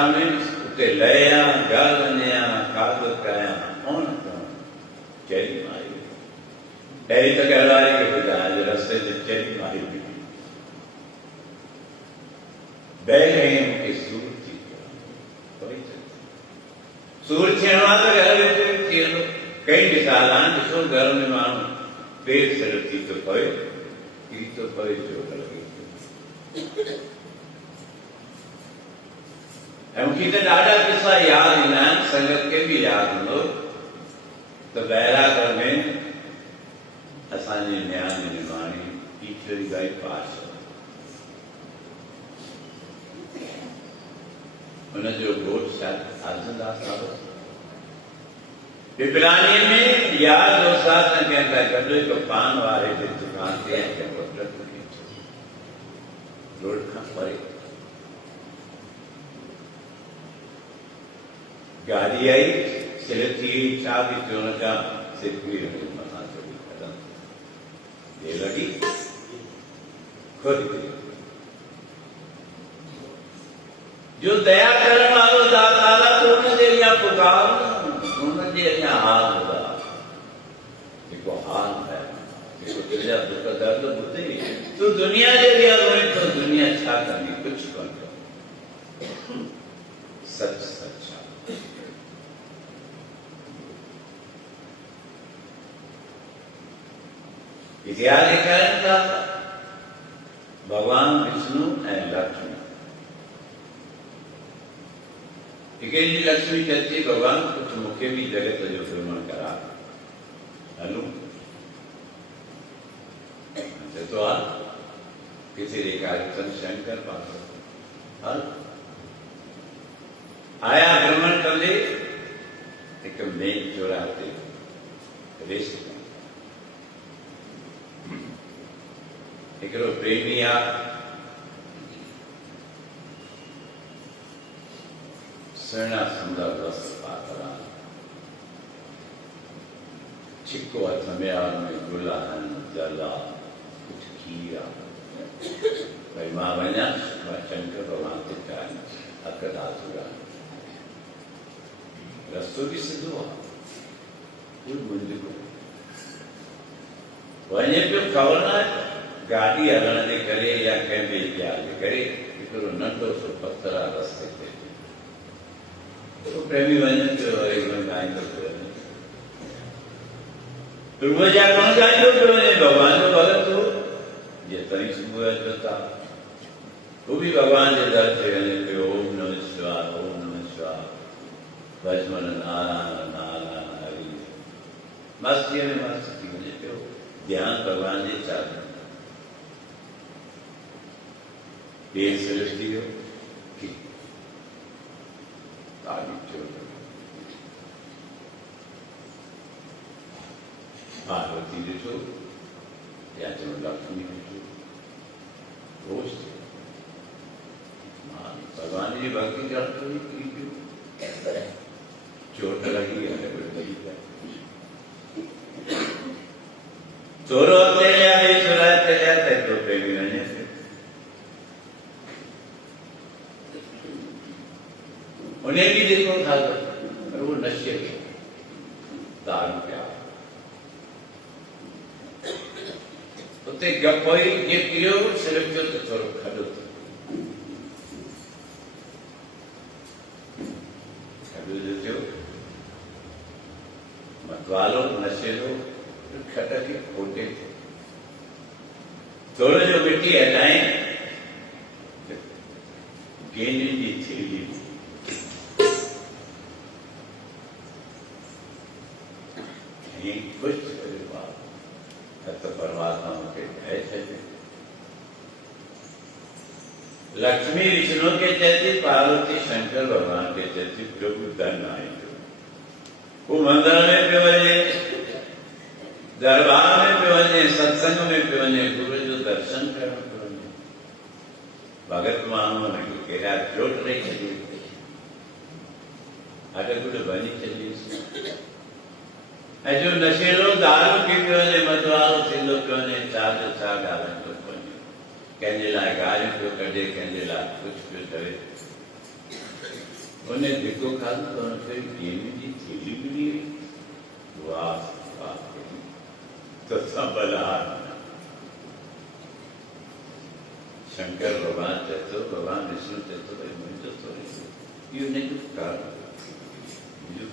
विटामिन उते लया गल वञा खाद कया कौन चेरी मारी पहली तो कह रहा है कि आज रस्ते से चेरी मारी भी बह गई उनकी सूर थी सूर थियण वाला घर में कई मिसाल ॾिसो घर में माण्हू पेट सिर थी तो पवे चोट लॻे ऐं मूंखे त ॾाढा किस्सा यादि ईंदा आहिनि संगत खे बि यादि हूंदो त ॿाहिरां में असांजी न्याणी निमाणी टीचर गई पास हुनजो घोट शायदि आज़मदास साहिब पिपलानी में यार दोस्त ने कहता गॾु हिकु पान वारे जी दुकान ते रोड खां परे गाड़ी आई सिर थी छा बि थियो न का सिपी मथां चढ़ी खतम ये लगी खुद जो दया करने वालों दाता तो उनके यहाँ पुकार उनके यहाँ हाल होगा देखो हाल है देखो तुझे दुख दर्द बुद्धि तू दुनिया के लिए रोए तो दुनिया अच्छा करनी कुछ कर दो सच सच्चा इतिहास का भगवान विष्णु एंड लक्ष्मी जी लक्ष्मी कहती भगवान कुछ मुखे भी जगत जो भ्रमण करा हलू तो हाल किसी रेखा शंकर पास हल आया भ्रमण कंदे एक मेघ चोराते रेस हिकिड़ो प्रेमी आहे सुहिणा सुंदर वस्त्र पातल आहिनि छिको हथ में आहे हुनमें गुल आहिनि जल आहे कुझु खीर आहे भई मां वञा शंकर भॻवान ते चाहिनि हक़ दातुर आहे रस्तो बि सिधो आहे कोई मुंहिंजो वञे पियो ख़बर न आहे गाड़ी हलण जे करे या कंहिं ॿिए ॻाल्हि जे करे हिकिड़ो नंढो सो पत्थर आहे रस्ते ते तो प्रेमी वञे पियो वरी गाईंदो पियो वञे प्रभु जा गुण गाईंदो पियो वञे भॻवान जो भॻत हो जीअं ताईं सुबुह जो था हू बि भॻवान जे दर ते वञे पियो ओम नमः शिवाय ओम नमः शिवाय भजमन नारायण नारायण हरि मस्तीअ में मस्त थी वञे पियो ध्यानु भॻवान जे चादर पेर सिर थी वियो पार्वती ॾिठो या चलो लक्ष्मी ॾिठो रोज़ भगवान जी भक्ति करते हुए चोट लगी है चोरो चुराते तो प्रेमी रहने से उन्हें भी देखो था वो नशे दारू प्या उते गपोई ये पियो सिर्फ जो तो थोड़ो खड़ो जो मतवालो नशे लो खटा के खोटे थोड़ो जो मिट्टी हटाए गेंद की थैली कुछ तो परमात्मा के ऐसे लक्ष्मी विष्णु के चलती पार्वती शंकर भगवान के चलती प्रभु धन आए वो मंदिर में पे वने दरबार में पे वने सत्संग में पे वने गुरु जो दर्शन करने पे वने भगत मानो ने कहा चोट नहीं चली अगर कुछ बनी चली जो नशेलो दारू पी पियो वञे मदवारो थींदो पियो वञे छा जो छा ॻाल्हाईंदो पियो वञे कंहिंजे लाइ गारियूं पियो कढे कंहिंजे लाइ कुझु पियो करे उन्हें धिक्को खाधो तो फिर गेमी जी थैली मिली वाह वाह तो सब बलहार शंकर भगवान चतो भगवान विष्णु चतो भाई मुझे तो यू ने जो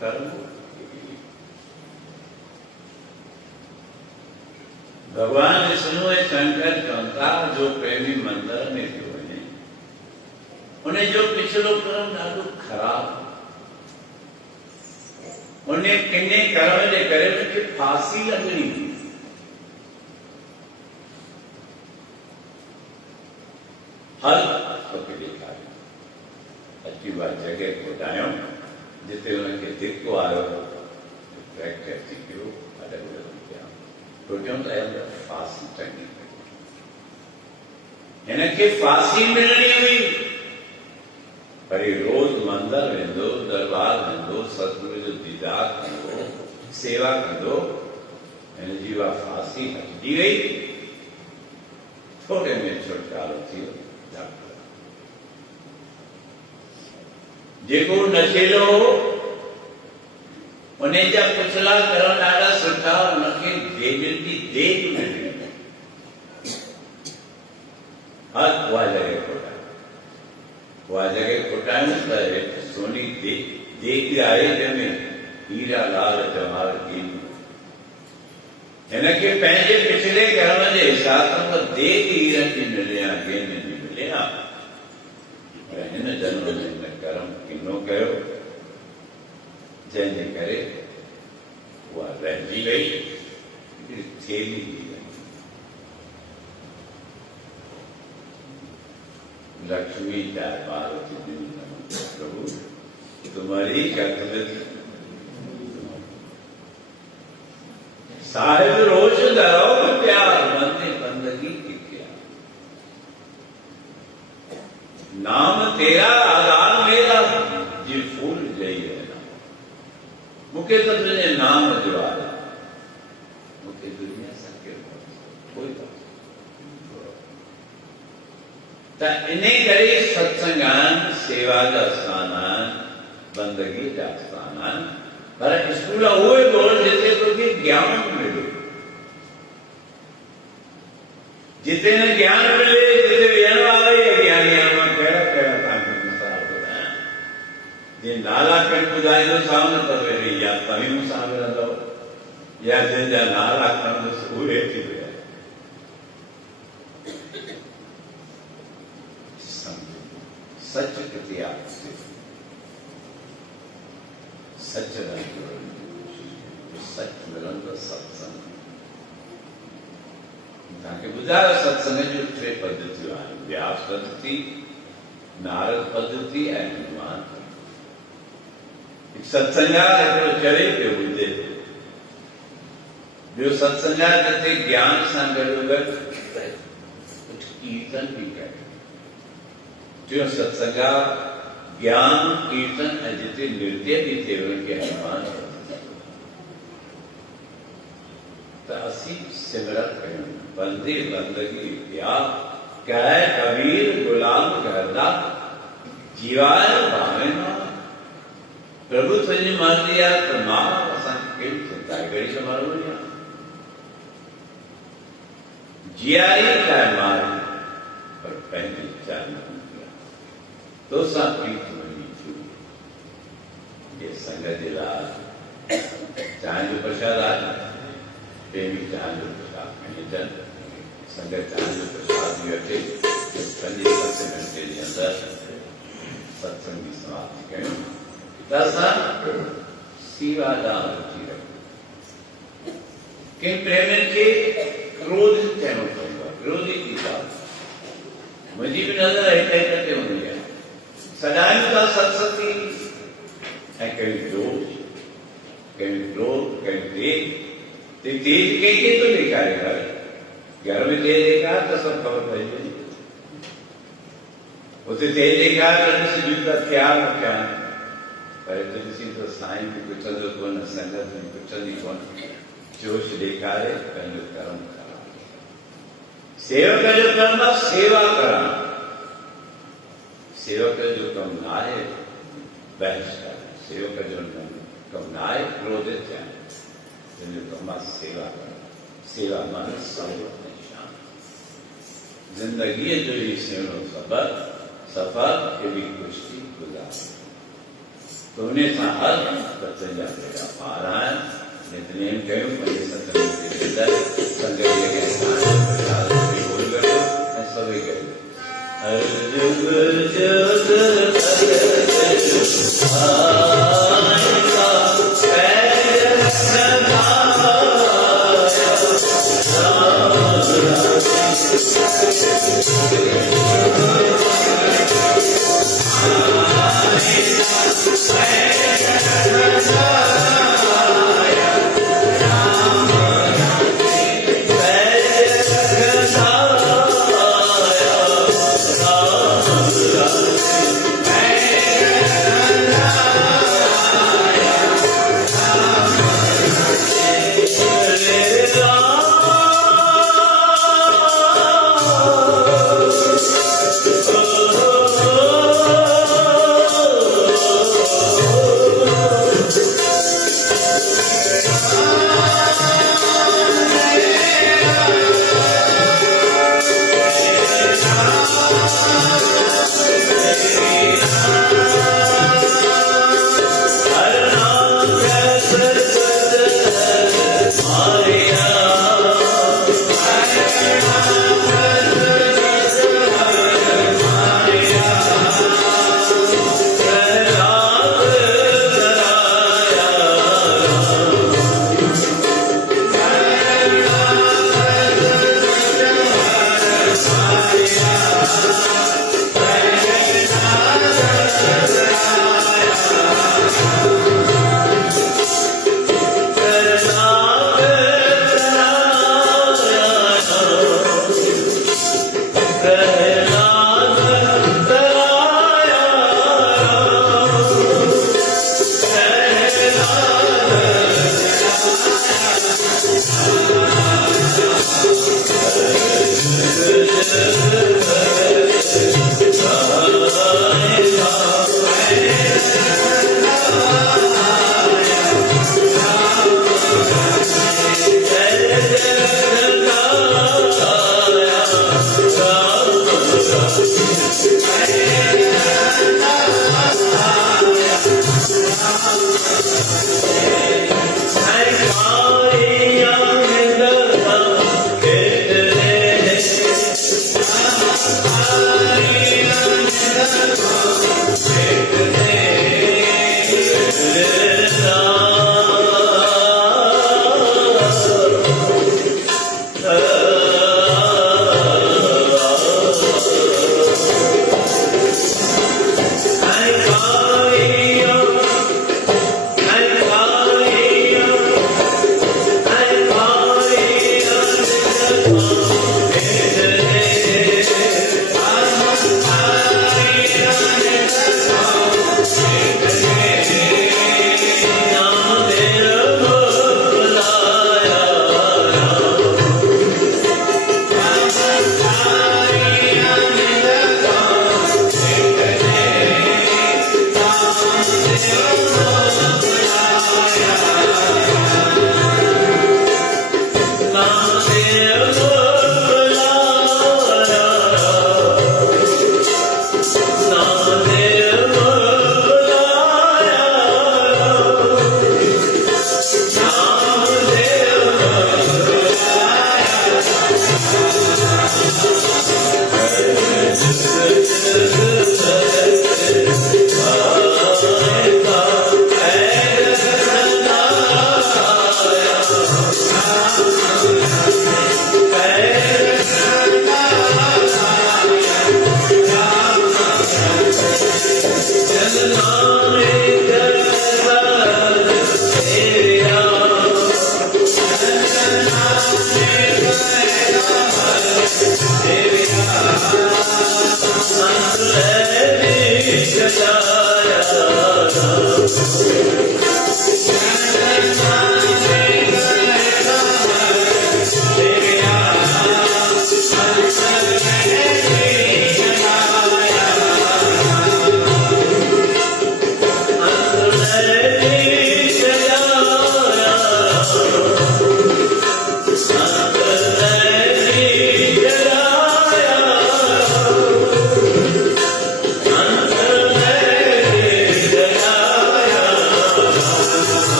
कर्म भगवान विष्णु है शंकर चौथा जो प्रेमी मंदिर में जो है उन्हें जो पिछलो कर्म ॾाढो खराब उन्हें किन्ने कर्म जे करे उनखे फांसी लगणी हल तोखे ॾेखारियो अची उहा जॻह ॿुधायो जिते उनखे धिक्को आयो फ्रैक्चर थी पियो अलॻि अलॻि थिया सोचियो त फांसी चङी हिनखे फांसी मिलणी हुई पर रोज मंदिर वेंदो दरबार वेंदो सतगुरु जो दीदार कंदो सेवा कंदो हिनजी उहा फांसी हटिजी वई थोरे में छुटकारो थी वियो जेको नशेलो हो उन जा पुछला कर्म ॾाढा सुठा उनखे देवनि जी देग मिली हर उहा जॻह खोटायो उहा जॻह खोटायूं त सोनी देग आहे जंहिंमें हीरा लाल जवाहर कीमती हिनखे पंहिंजे पिछले कर्म जे हिसाब सां देग हीरनि जी मिले हा कंहिं जी मिले हा पर हिन जन्म में हिन कर्म किनो कयो जंहिंजे करे उहा रहिजी वई थेली थी वई लक्ष्मी चाहे पार्वती प्रभु तुम्हारी कर्तव्य साहिब रोज धरो प्यार बंदे बंदगी की क्या नाम तेरा आधार मेरा जी फूल जई है मुखे तो तुझे नाम जो आया मुखे दुनिया सके कोई बात त इने करे सत्संगान सेवा जा स्थान बंदगी जा स्थान पर स्कूल उहे ॻोल्ह जिते तोखे ज्ञान मिले जिते न ज्ञान मिले जिते वेहण वारा ई अज्ञानी मां कहिड़ा कहिड़ा तव्हांखे मिसाल ॿुधायां जे नाला खणी ॿुधाईंदो सामने त वरी या तव्हीं मूंसां विरंदव या जंहिंजा नाला खणंदुसि उहे थी विया सच किथे आहे सच सच मिलंदो सत्संग तव्हांखे ॿुधायो सत्संग जूं टे पद्धतियूं आहिनि व्यास पद्धति नारद पद्धति ऐं हनुमान हिकु सत्संग आहे हिकिड़ो चढ़े पियो ॿुधे ॿियो सत्संग आहे जिते ज्ञान सां गॾोगॾु कीर्तन बि कयो टियों सत्संग आहे ज्ञान कीर्तन ऐं जिते नृत्य बि थिए उनखे हनुमान त असीं सिमरन कयूं बंदे बंदगी प्यार कहे कबीर गुलाम कहदा जीवाय भावे मां प्रभु तुंहिंजी मर्ज़ी आहे त मां असांखे कहिड़ी चिंता आहे घड़ी समारो वञा जियाई चाहे मारी पर पंहिंजी इच्छा न तो सां प्रीत वञी छूटी ये संग जे लाइ चांहि जो प्रसाद आहे प्रेमी चांहि जो प्रसाद खणी अचनि संगत चांहि जो प्रसाद बि वठे 5-7 घंटे जे अंदरि सत्संग जी समाप्ति कयूं त असां सीवा ॾांहुं रुची रखूं कंहिं प्रेमियुनि खे क्रोध चइणो पवंदो आहे क्रोधी थी ॻाल्हि मुंहिंजी बि नज़र हिक हिक ते हूंदी आहे सदायूं था सत्संगी ऐं कहिड़ी जोश कहिड़ी क्रोध कहिड़ी तेज तेज कंहिंखे थो ॾेखारे घर में तेज ॾेखार त सभु ख़बर पइजी वञे उते तेज ॾेखार त ॾिस जूता ख़्यालु रखिया आहिनि पर हिते ॾिसी त साईं बि पुछंदो कोन संगत में पुछंदी कोन जोश ॾेखारे पंहिंजो कर्म ख़राबु सेवक जो कमु आहे सेवा करणु सेवक जो कमु न आहे बहस कर सेवक जो कमनाए क्रोधित है कमा सेवा कर सेवा मन सर्व निशान जिंदगी जो ये सेवो सबर सफल के भी कुश्ती गुजार तुमने हर प्रत्यंजा तेरा पारायण नित्यनेम कहो मुझे सत्संग के अंदर संगत के प्रसाद में बोल करो मैं सभी करो हर जुग जुग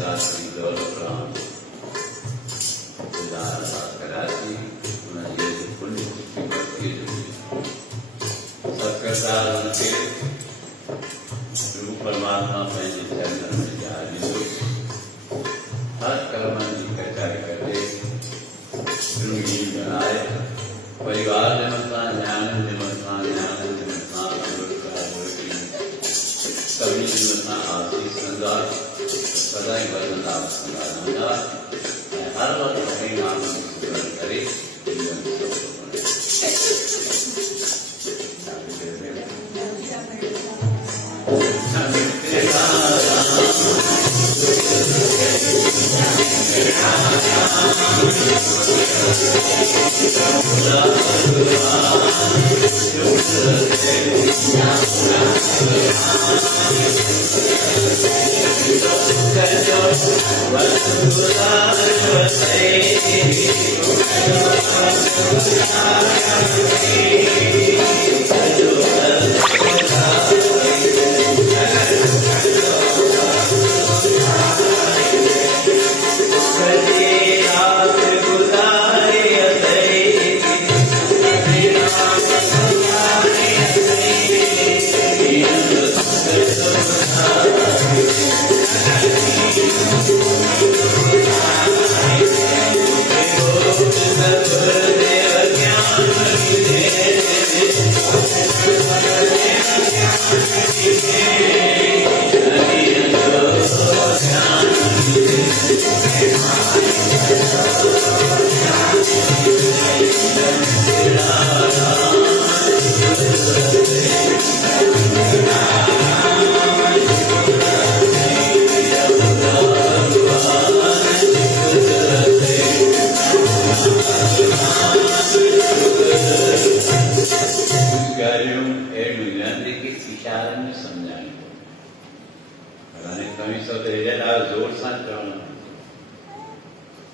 शास्त्री दौलत राम कराची उन्होंने ये पुण्य की भक्ति सत्कर्ता उनके प्रभु परमात्मा में चरण में जारी हर कर्म की कचाई करते द्रुमीन बनाए परिवार निमंत्रण ज्ञान निमंत्रण सभी निमंत्रण आशीष संदार सदा ही वजन लाभ संदार हर वक्त अपने नाम स्मरण करे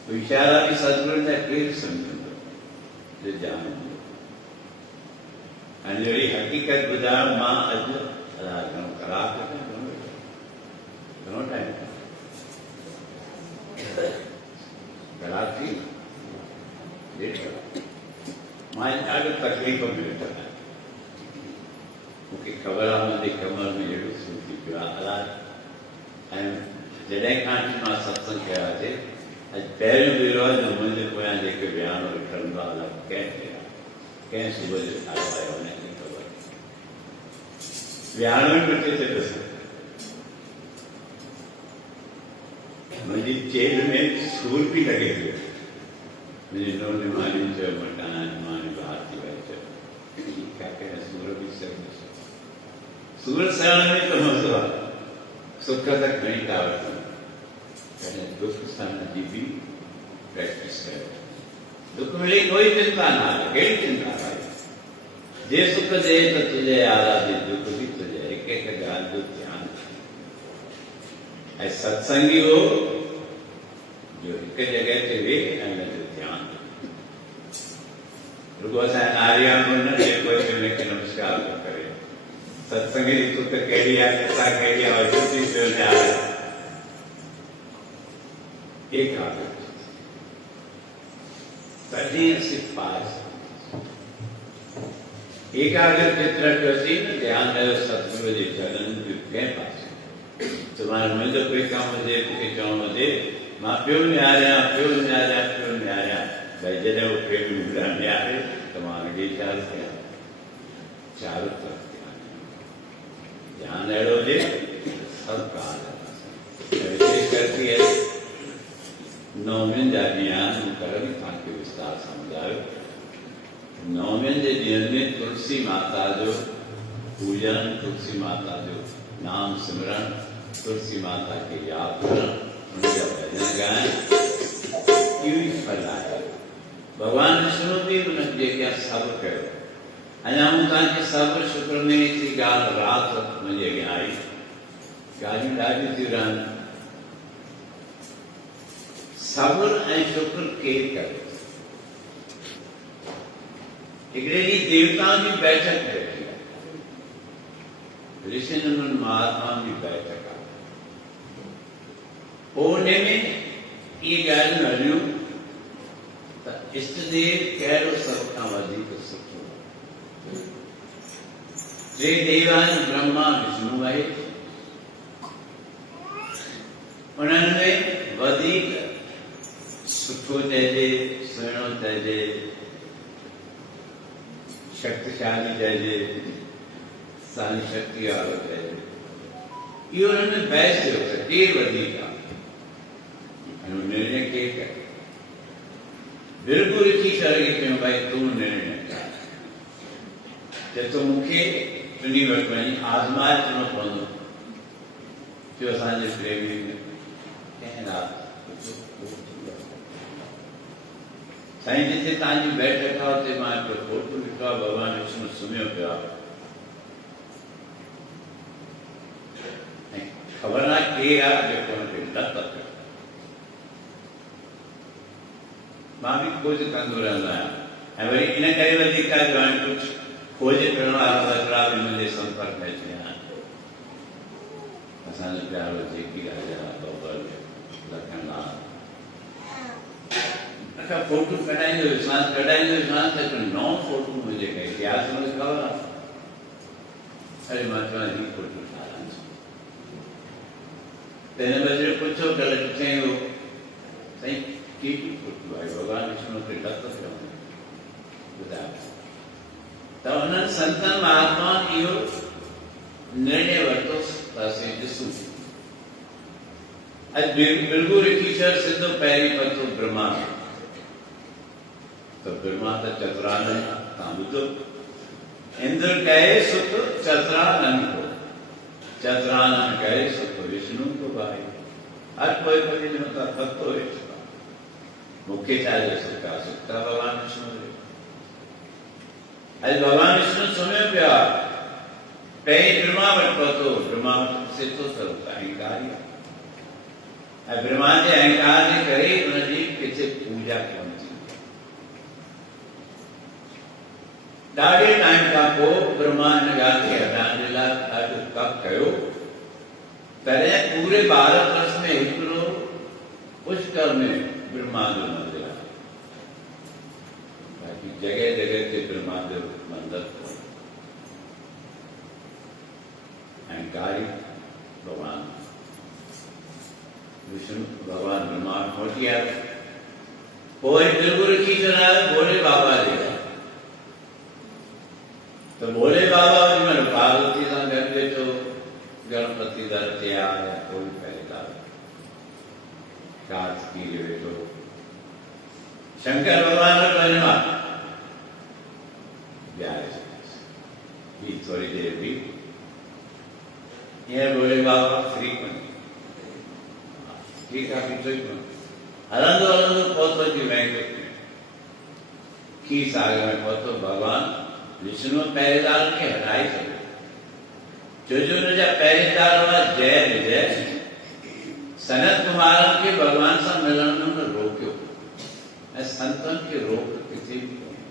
विचारा भी सदगुरु ने फिर समझो जो जान अंजलि हकीकत बुधा मां अज घणो ख़राब घणो टाइम ख़राब थी मां ॾाढो तकलीफ़ में वेठा मूंखे ख़बर आहे मुंहिंजी कमर में अहिड़ो सूर थी पियो आहे अलाए ऐं जॾहिं खां मां सत्संग कयो आहे पहिरियों भेरो आहे जो मुंहिंजे पोयां जेके बयान खणंदो आहे अलाए कंहिं सुबुह जो ठाहियो आहे हुनखे ख़बर विहाण में वठी थो ॾिसो मुंहिंजी चेल में सूर बि लॻे पियो मुंहिंजी नूंहं निमाणी चयो मटाणा निमाणी ॿार थी वई चयो ठीकु आहे कंहिं सूर बि सहंदो सूर सहण में त मज़ो आहे सुख त खणी था वठूं दुख सहण जी भी प्रैक्टिस करो दुख मिले कोई चिंता ना कहिड़ी चिंता भाई जे सुख दे तो तुझे आराधे दुख भी तुझे एक एक ॻाल्हि जो ध्यान ऐं सत्संगी हो जो हिकु जॻह ते वेह ऐं हुनजो ध्यानु रुगो असांजे नारिया में न कोई हुनखे नमस्कार थो करे सत्संग जी तुत कहिड़ी आहे कथा कहिड़ी आहे जुती पियो ध्यानु एकाग्र तॾहिं असीं पास एकाग्र चित्र कयोसीं ध्यानु ॾियो सतगुरू जे चरणनि जो कंहिं पासे सुभाणे मुंहिंजो कोई कमु हुजे मूंखे चवणो हुजे मां पियो निहारियां भई जॾहिं उहो प्रेमी मुंहिंजा निहारे त मां अॻे चालू कयां चारो तरफ़ ध्यानु अहिड़ो हुजे सभु ॻाल्हि विशेष करती है नवमियुनि जा ॾींहं मूं कल्ह बि तव्हांखे विस्तार सम्झायो नवमियुनि जे ॾींहंनि में तुलसी माता जो पूजन तुलसी माता जो नाम सिमरण तुलसी माता खे यादि करण उनजा भॼन ॻाइण इहो ई फल आहे भॻवानु विष्णु बि उनजे अॻियां सभु कयो अञा मूं तव्हांखे सब्र शुक्र में हिकिड़ी ॻाल्हि राति मुंहिंजे अॻियां आई ॻाल्हियूं ॾाढियूं थियूं रहनि सब्र ऐं शुक्र केरु करे हिकिड़े ॾींहुं देवताउनि जी बैठक वेठी आहे ऋषियुनि महात्माउनि जी बैठक आहे होने में ये ॻाल्हि न हलियूं त इष्टदेव कहिड़ो सभ खां वधीक सुठो टे देव आहिनि ब्रह्मा विष्णु आहे उन्हनि में वधीक सुठो चइजे सुहिणो चइजे शक्तिशाली चइजे सारी शक्ति वारो चइजे इहो उन्हनि में बहस थियो त केरु वधीक आहे निर्णय केरु करे बिल्कुलु ईश्वर खे चयूं भाई तूं निर्णय कर चए थो मूंखे चुनी वटि वञी आज़माए अचिणो पवंदो जो असांजे प्रेमी में कंहिं राति साईं जिते तव्हांजी बैठक आहे उते मां हिकिड़ो फोटो ॾिठो आहे भॻवानु विष्णु सुम्हियो पियो आहे ऐं ख़बर न केरु आहे जेको हुनखे लत पियो मां बि खोज कंदो रहंदो आहियां ऐं वरी इन करे वधीक जो हाणे कुझु खोज करण वारा हिकिड़ा बि मुंहिंजे संपर्क में अची विया आहिनि असांजो प्यारो जेकी राजा बाबर लखनलाल असां फोटो कढाईंदो विश्वास त हिकु नओं फोटो मुंहिंजे कई इतिहास में ख़बर आहे अरे मां चवां हीउ फोटो ठाराहिनि त हिन बदिले पुछो कल्ह ॾिठईं हो साईं केॾी फोटो आहे भॻवानु विष्णु खे लत पियो ॿुधायो त उन्हनि संतनि महात्माउनि इहो निर्णय वरितो त असीं ॾिसूं अॼु बिल्कुलु ईश्वर सिधो पहिरीं पतो ब्रह्मा त ब्रह्मा त चतुरानन तव्हां ॿुधो इंद्र कहे सुख चतुरानन को चतुरानन कहे सुख विष्णु को भाई हर कोई कोई जो त पतो वेठो मूंखे छा जो सुख आहे सुख त भॻवानु विष्णु अॼु भॻवानु विष्णु सुम्हियो पियो आहे पहिरीं ब्रह्मा वटि पहुतो ब्रह्मा ॾिसे थो त अहंकारी आहे ऐं ब्रह्मा जे अहंकार जे करे हुनजी किथे पूजा कोन थी ॾाढे टाइम खां पोइ ब्रह्मा हिन ॻाल्हि खे हटाइण जे लाइ ॾाढो कमु कयो तॾहिं पूरे भारत वर्ष में हिकिड़ो पुष्कर में ब्रह्मा जो मंदिर आहे बाक़ी जगह जगह ते ब्रह्मा जो मंदिर अहंकारी भगवान विष्णु भगवान ब्रह्मा पहुंची आया पोइ बिल्कुलु ईश्वर आयो भोले बाबा जे तो भोले बाबा वञी पार्वती सां गॾु वेठो गणपति दर ते आया कोई पहला कार्तिकी जे वेठो शंकर भगवान वटि वञिणो आहे विहारे ॿी थोरी देरि बि हींअर भोले बाबा फ्री कोन्हे ठीकु आहे बीठो ई कोन हलंदो हलंदो पहुतो जी बैंक खीर सागर में पहुतो भॻवानु विष्णु पहरेदार खे हटाए छॾियो छो जो हुनजा पहरेदार हुआ जय विजय सनत कुमारनि खे भॻवान सां मिलण में हुन रोकियो ऐं संतनि खे रोक किथे बि कोन्हे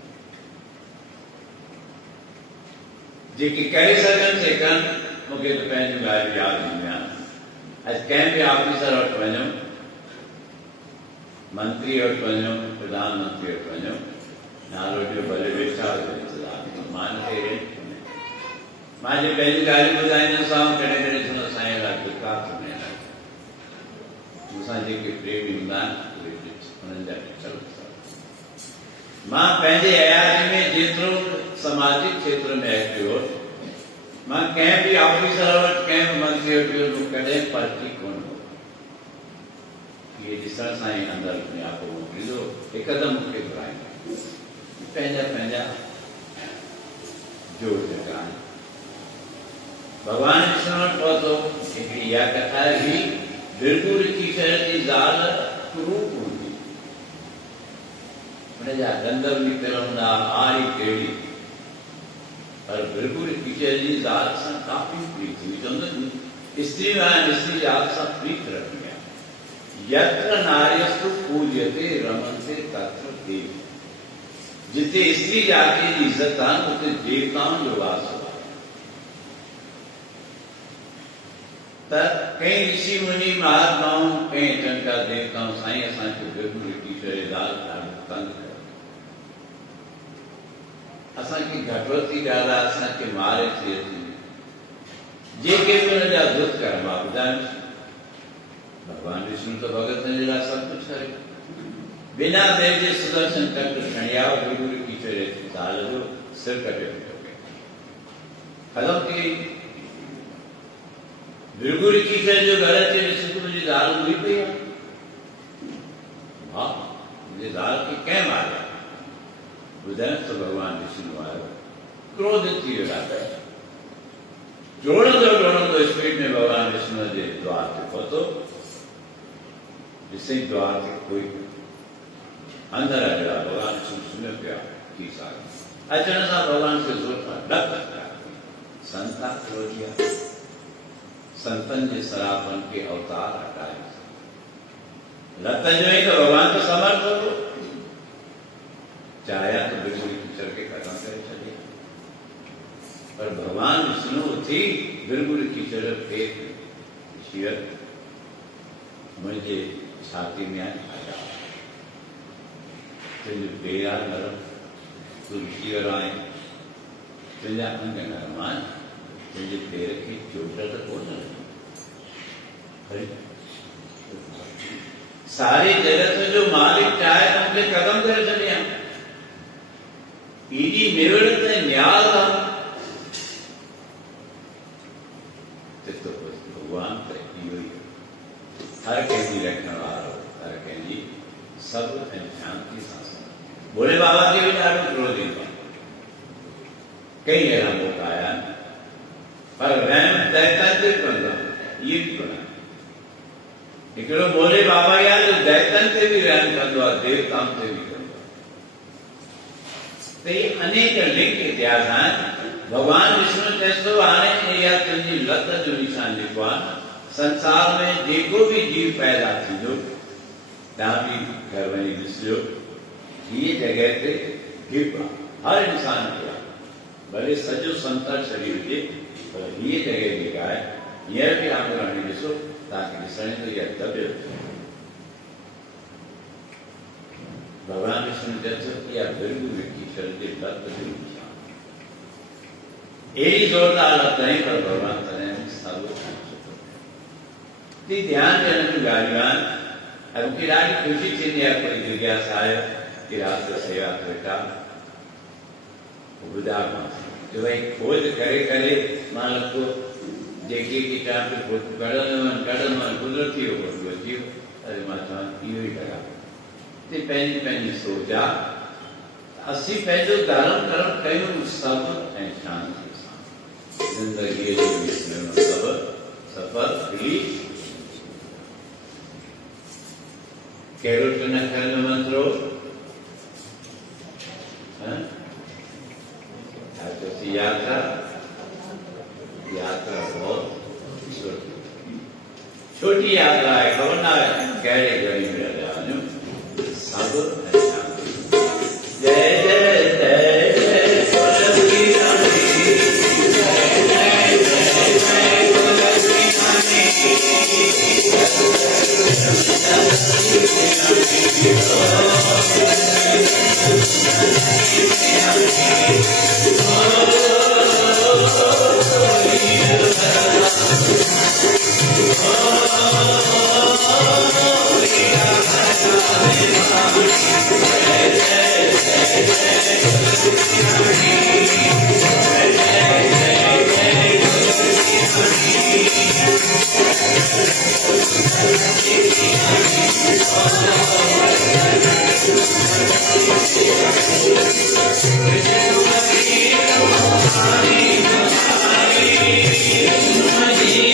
जेके करे सघनि से कनि मूंखे त पंहिंजूं ॻाल्हियूं यादि ईंदियूं आहिनि अॼु कंहिं बि ऑफिसर वटि वञूं मंत्री वटि वञूं प्रधानमंत्री वटि वञूं नालो ॾियो भले वेठा हुजो मां जे पंहिंजी ॻाल्हियूं ॿुधाईंदुसि कॾहिं कॾहिं चवंदो साईं लाइ बेकार थींदा आहिनि मूंसां जेके प्रेमी हूंदा आहिनि उन्हनि जा ॾिठल मां पंहिंजे हयाती में जेतिरो सामाजिक क्षेत्र में एक्टिव हुउसि मां कंहिं बि ऑफिसर वटि कंहिं बि मंत्री वटि वियो कॾहिं पर्ची कोन हो इहे ॾिसण सां ई अंदरि नियापो मोकिलींदो हिकदमि मूंखे घुराईंदो पंहिंजा पंहिंजा जोड़ जॻह भगवान विष्णु वटि पहुतो हिकिड़ी इहा कथा ही बिल्कुलु ईश्वर जी ज़ाल कुरूप हूंदी हुनजा ॾंद निकितल हूंदा आरी कहिड़ी पर बिल्कुलु ईश्वर जी ज़ाल सां काफ़ी प्रीत हुई चवंदो स्त्री आहिनि स्त्री ज़ाल सां प्रीत रखणी आहे यत्र नार्यस्तु पूज्यते रमन्ते तत्र देव जिते स्त्री जाति की इज्जत आहे उते देवताउनि जो वास आहे कई ऋषि मुनि महात्माओं कई टंका देवताओं साईं असांखे बिल्कुलु टीचर दाल ॾाढो तंग कयो असांखे घटवती ॻाल्हि आहे असांखे मारे थिए थी जेके बि हुन जा दुख कर मां ॿुधायांसि भगवान विष्णु तो भगतनि जे लाइ सभु कुझु करे बिना देव जे सुदर्शन चक्र खणी आओ बिल्कुलु टीचर दाल जो सिर कटे खत्म थी गई बिल्कुल कीचड़ जो घर अचे ॾिस तो मुंहिंजी दाल हुई पई आहे हा मुंहिंजी दाल खे कंहिं मारिया ॿुधायांसि त भॻवानु विष्णु आयो क्रोधित थी वियो ॾाढो जोड़ंदो स्पीड में भॻवानु विष्णु जे द्वार ते पहुतो ॾिसई द्वार ते कोई अंदरि अहिड़ा भॻवानु विष्णु सुम्हियो पिया थी सघे अचण सां भॻवान खे ज़ोर सां ॾक कया संता क्रोधिया संतन जे सरापन के अवतार हटाए रतन जो ही तो भगवान तो समर्थ हो चाहे तो बिल्कुल कीचड़ के खत्म करे चले पर भगवान विष्णु थी बिल्कुल कीचड़ फेंक शीर मुझे छाती में आया तुझे बेरा नरम तुम शीर आए तुझे अंग नरम आए तुझे पैर की चोट तो कौन है सारी जगत में जो मालिक चाहे उनके कदम करे चले ईदी निवृत्त न्याल तो भगवान हर कंहिंजी रखण वारो हर कंहिंजी सब ऐं शांति सां भोले बाबा खे बि ॾाढो क्रोध ईंदो कई अहिड़ा मौक़ा आया पर रहम दैतन ते कंदो इहे बि कोन हिकिड़ो भोले बाबा या जो दैतन ते बि रहम कंदो आहे देवताउनि ते बि कंदो आहे त इहे अनेक लिंक इतिहास आहिनि भगवान विष्णु चएसि थो हाणे इहा तुंहिंजी लत जो निशान जेको आहे संसार में जेको भी जीव पैदा थींदो तव्हां बि घर वञी ॾिसिजो हीअ जॻह ते गिब हर इंसान खे आहे भले सॼो संसार शरीर हुजे पर हीअ जॻह जेका आहे हींअर बि आंगुर हणी ॾिसो तव्हांखे ॾिसण ईंदो इहा दॿियो भगवान विष्णु चए थो इहा बिल्कुलु ईश्वर जे लत जो निशान अहिड़ी ज़ोरदार लत नहीं पर भगवान तॾहिं सभु ती ध्यान ॾियण जूं ॻाल्हियूं आहिनि ऐं मूंखे ॾाढी ख़ुशी थींदी आहे कोई जिज्ञासा आहे कि राति जो सेवा वेठा ॿुधायोमांसि कि भई खोज करे करे मां लॻो जेके किताब कढंदो वञि कुदरती हो अची वियो अरे मां चवां इहो ई कयां ते पंहिंजी पंहिंजी सोच आहे असीं पंहिंजो धर्म कर्म कयूं सभु ऐं शांति सां ज़िंदगीअ जो सफ़र मिली कहिड़ो न करण मंत्रो यात्रा यात्रा बहुत छोटी यात्रा है खबर ना है कहिड़े घड़ी में वञो सब जय जय जय जय तुलसी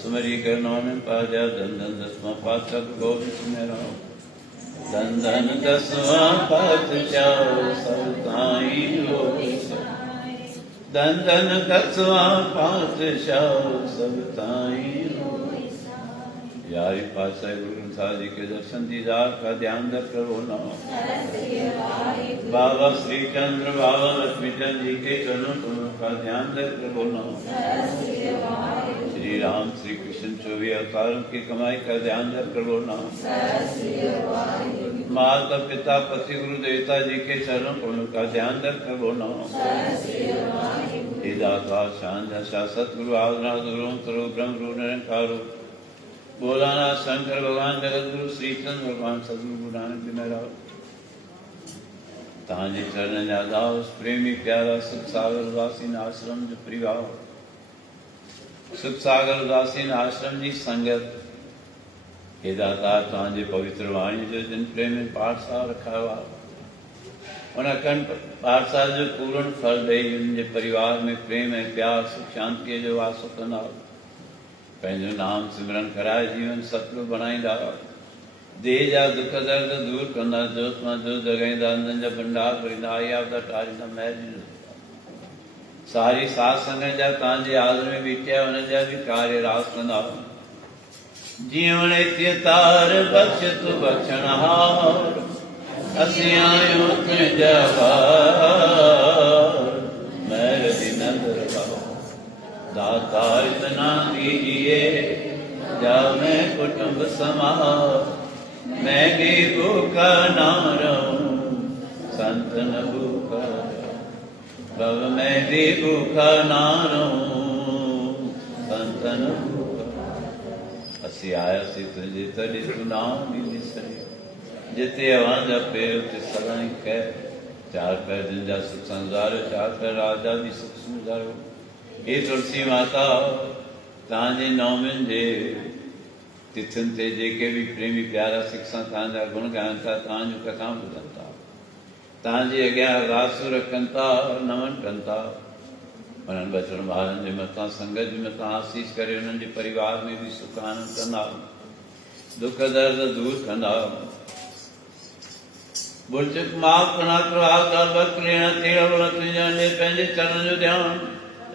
सुमरी करनौन पाजा धन धन दसवां पातशाह गोविंद सुमेरा धन धन दसवां पातशाह सब ताई लोग धन धन दसवां पातशाह सब ताई यारी पातशाह गुरु ग्रंथ साहिब जी के दर्शन दीदार का ध्यान रख करो ना बाबा श्री चंद्र बाबा लक्ष्मी चंद जी के चरणों का ध्यान रख करो ना श्री राम श्री कृष्ण 24 अवतारों की कमाई का ध्यान धर कर बोलना। माता पिता पति गुरु देवता जी के चरणों को का ध्यान धर कर बोलना। दाता शांत शासत गुरु आदना गुरु तरो ब्रह्म रू निरंकारो बोलाना शंकर भगवान जगत गुरु श्री चंद्र भगवान सदगुरु गुरु नानक जी महाराज तांजे चरण ज्यादा उस प्रेमी प्यारा सुख सागर उदासीन आश्रम जो परिवार सुख सागर उदासीन आश्रम जी संगत हे दाता तांजे पवित्र वाणी जो जिन प्रेम में पाठशाला रखा हुआ उन अखंड पाठशाला जो पूर्ण फल दे उनके परिवार में प्रेम है प्यार सुख शांति जो वासो कंदा पंहिंजो नाम सिमरन कराए जीवन सतलो बनाईंदा दे जा दुख दर्द दूर कंदा जोत मां जो जगाईंदा अंदनि जा भंडार भरींदा आई आवदा टारींदा महर सारी साथ संगत जा तव्हांजे हाज़िर में बीठिया उन जा भी कार्य रास कंदा जीवन इति तार बख्श तू बख्शणहार असीं आहियूं तुंहिंजा वार महर दी नज़र लाओ दाता इतना दीजिए जाने कुटुंब समाज मैं भी भूखा ना रहूं संत न भूखा भव मैं भी भूखा ना रहूं संत न भूखा असी आया सी तुझे तॾहिं तू नाम भी विसरियो जिते अवांजा पेर उते सदाई कह चार पैर जिन जा सुख संसार चार पैर राजा भी सुख सुधारो हे तुलसी माता तव्हांजे नौमिन जे तिथियुनि ते जेके भी प्रेमी प्यारा सिख सां तव्हांजा गुण ॻाइनि था तव्हांजूं कथाऊं ॿुधनि था तव्हांजे अॻियां अरदासूं रखनि था नमन कनि था उन्हनि बचड़नि ॿारनि जे मथां संगत जे मथां आसीस करे उन्हनि जे परिवार में बि सुख आनंद कंदा दुख दर्द दूर कंदा भुल चुक माफ़ कना कृपा कर बकलेना तेरा बोला तुझे पंहिंजे चरण जो ध्यानु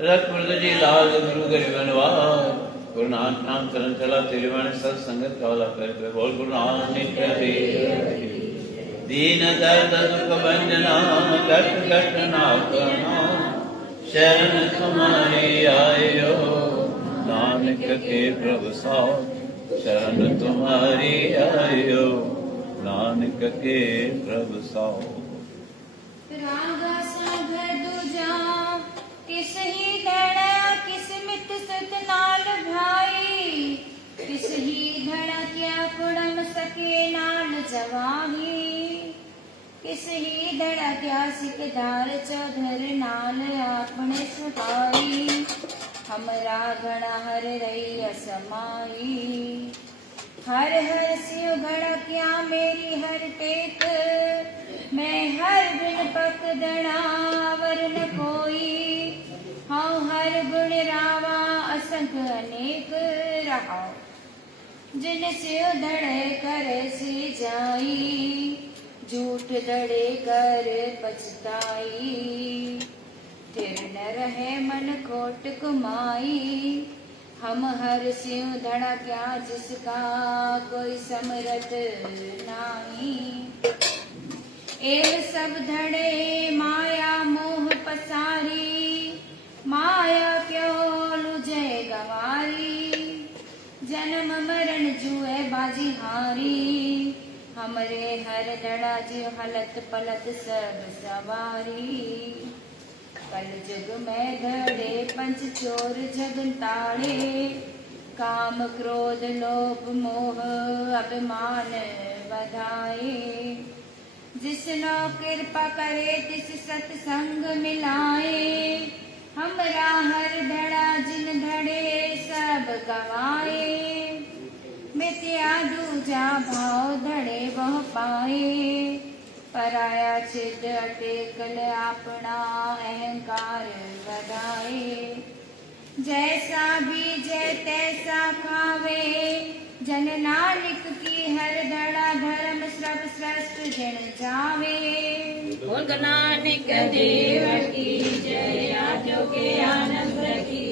रख मृद जी लाल गुरु गरीबन वार गुरु नानक नाम चरण चला तेरे वाणी सत संगत काला कर बोल गुरु नानक देव दीन दर्द दुख भंजना कट कट नाथ शरण तुम्हारी आयो नानक के प्रभु साथ शरण तुम्हारी आयो नानक के प्रभु साथ रागा सागर दूजा किस ही धड़ा किस मित सत नाल भाई किस ही धड़ा क्या कुड़म सके नाल जवाही किस ही धड़ा क्या सिकदार चौधर नाल आपने सहाई हमरा गणा हर रही असमाई हर हर सिंह घड़ा क्या मेरी हर टेक मैं हर गुण पक दणावर न कोई हाँ हर गुण रावा असंख अनेक रहा जिन से धड़े करे सी जाई झूठ धड़े कर पछताई फिर न रहे मन खोट कुमाई हम हर सिंह धड़ा क्या जिसका कोई समरथ नाही एव सब धड़े माया मोह पसारी माया क्यों लुझे गवारी जन्म मरण जुए बाजी हारी हमरे हर धड़ा जी हलत पलत सब सवारी कल जुग में धड़े पंच चोर जगन ताड़े काम क्रोध लोभ मोह अभिमान बधाए जिसनो कृपा करे तिस सत्संग मिलाए हमरा हर धड़ा जिन धड़े सब गवाए मित्या दूजा भाव धड़े वह पाए पराया चिद अटेकल अपना अहंकार बढ़ाए जैसा बीजे तैसा खावे जन नानक की हर धड़ा धर्म श्रव श्रेष्ठ जन जावे बोल नानक देव की जय आजो के आनंद की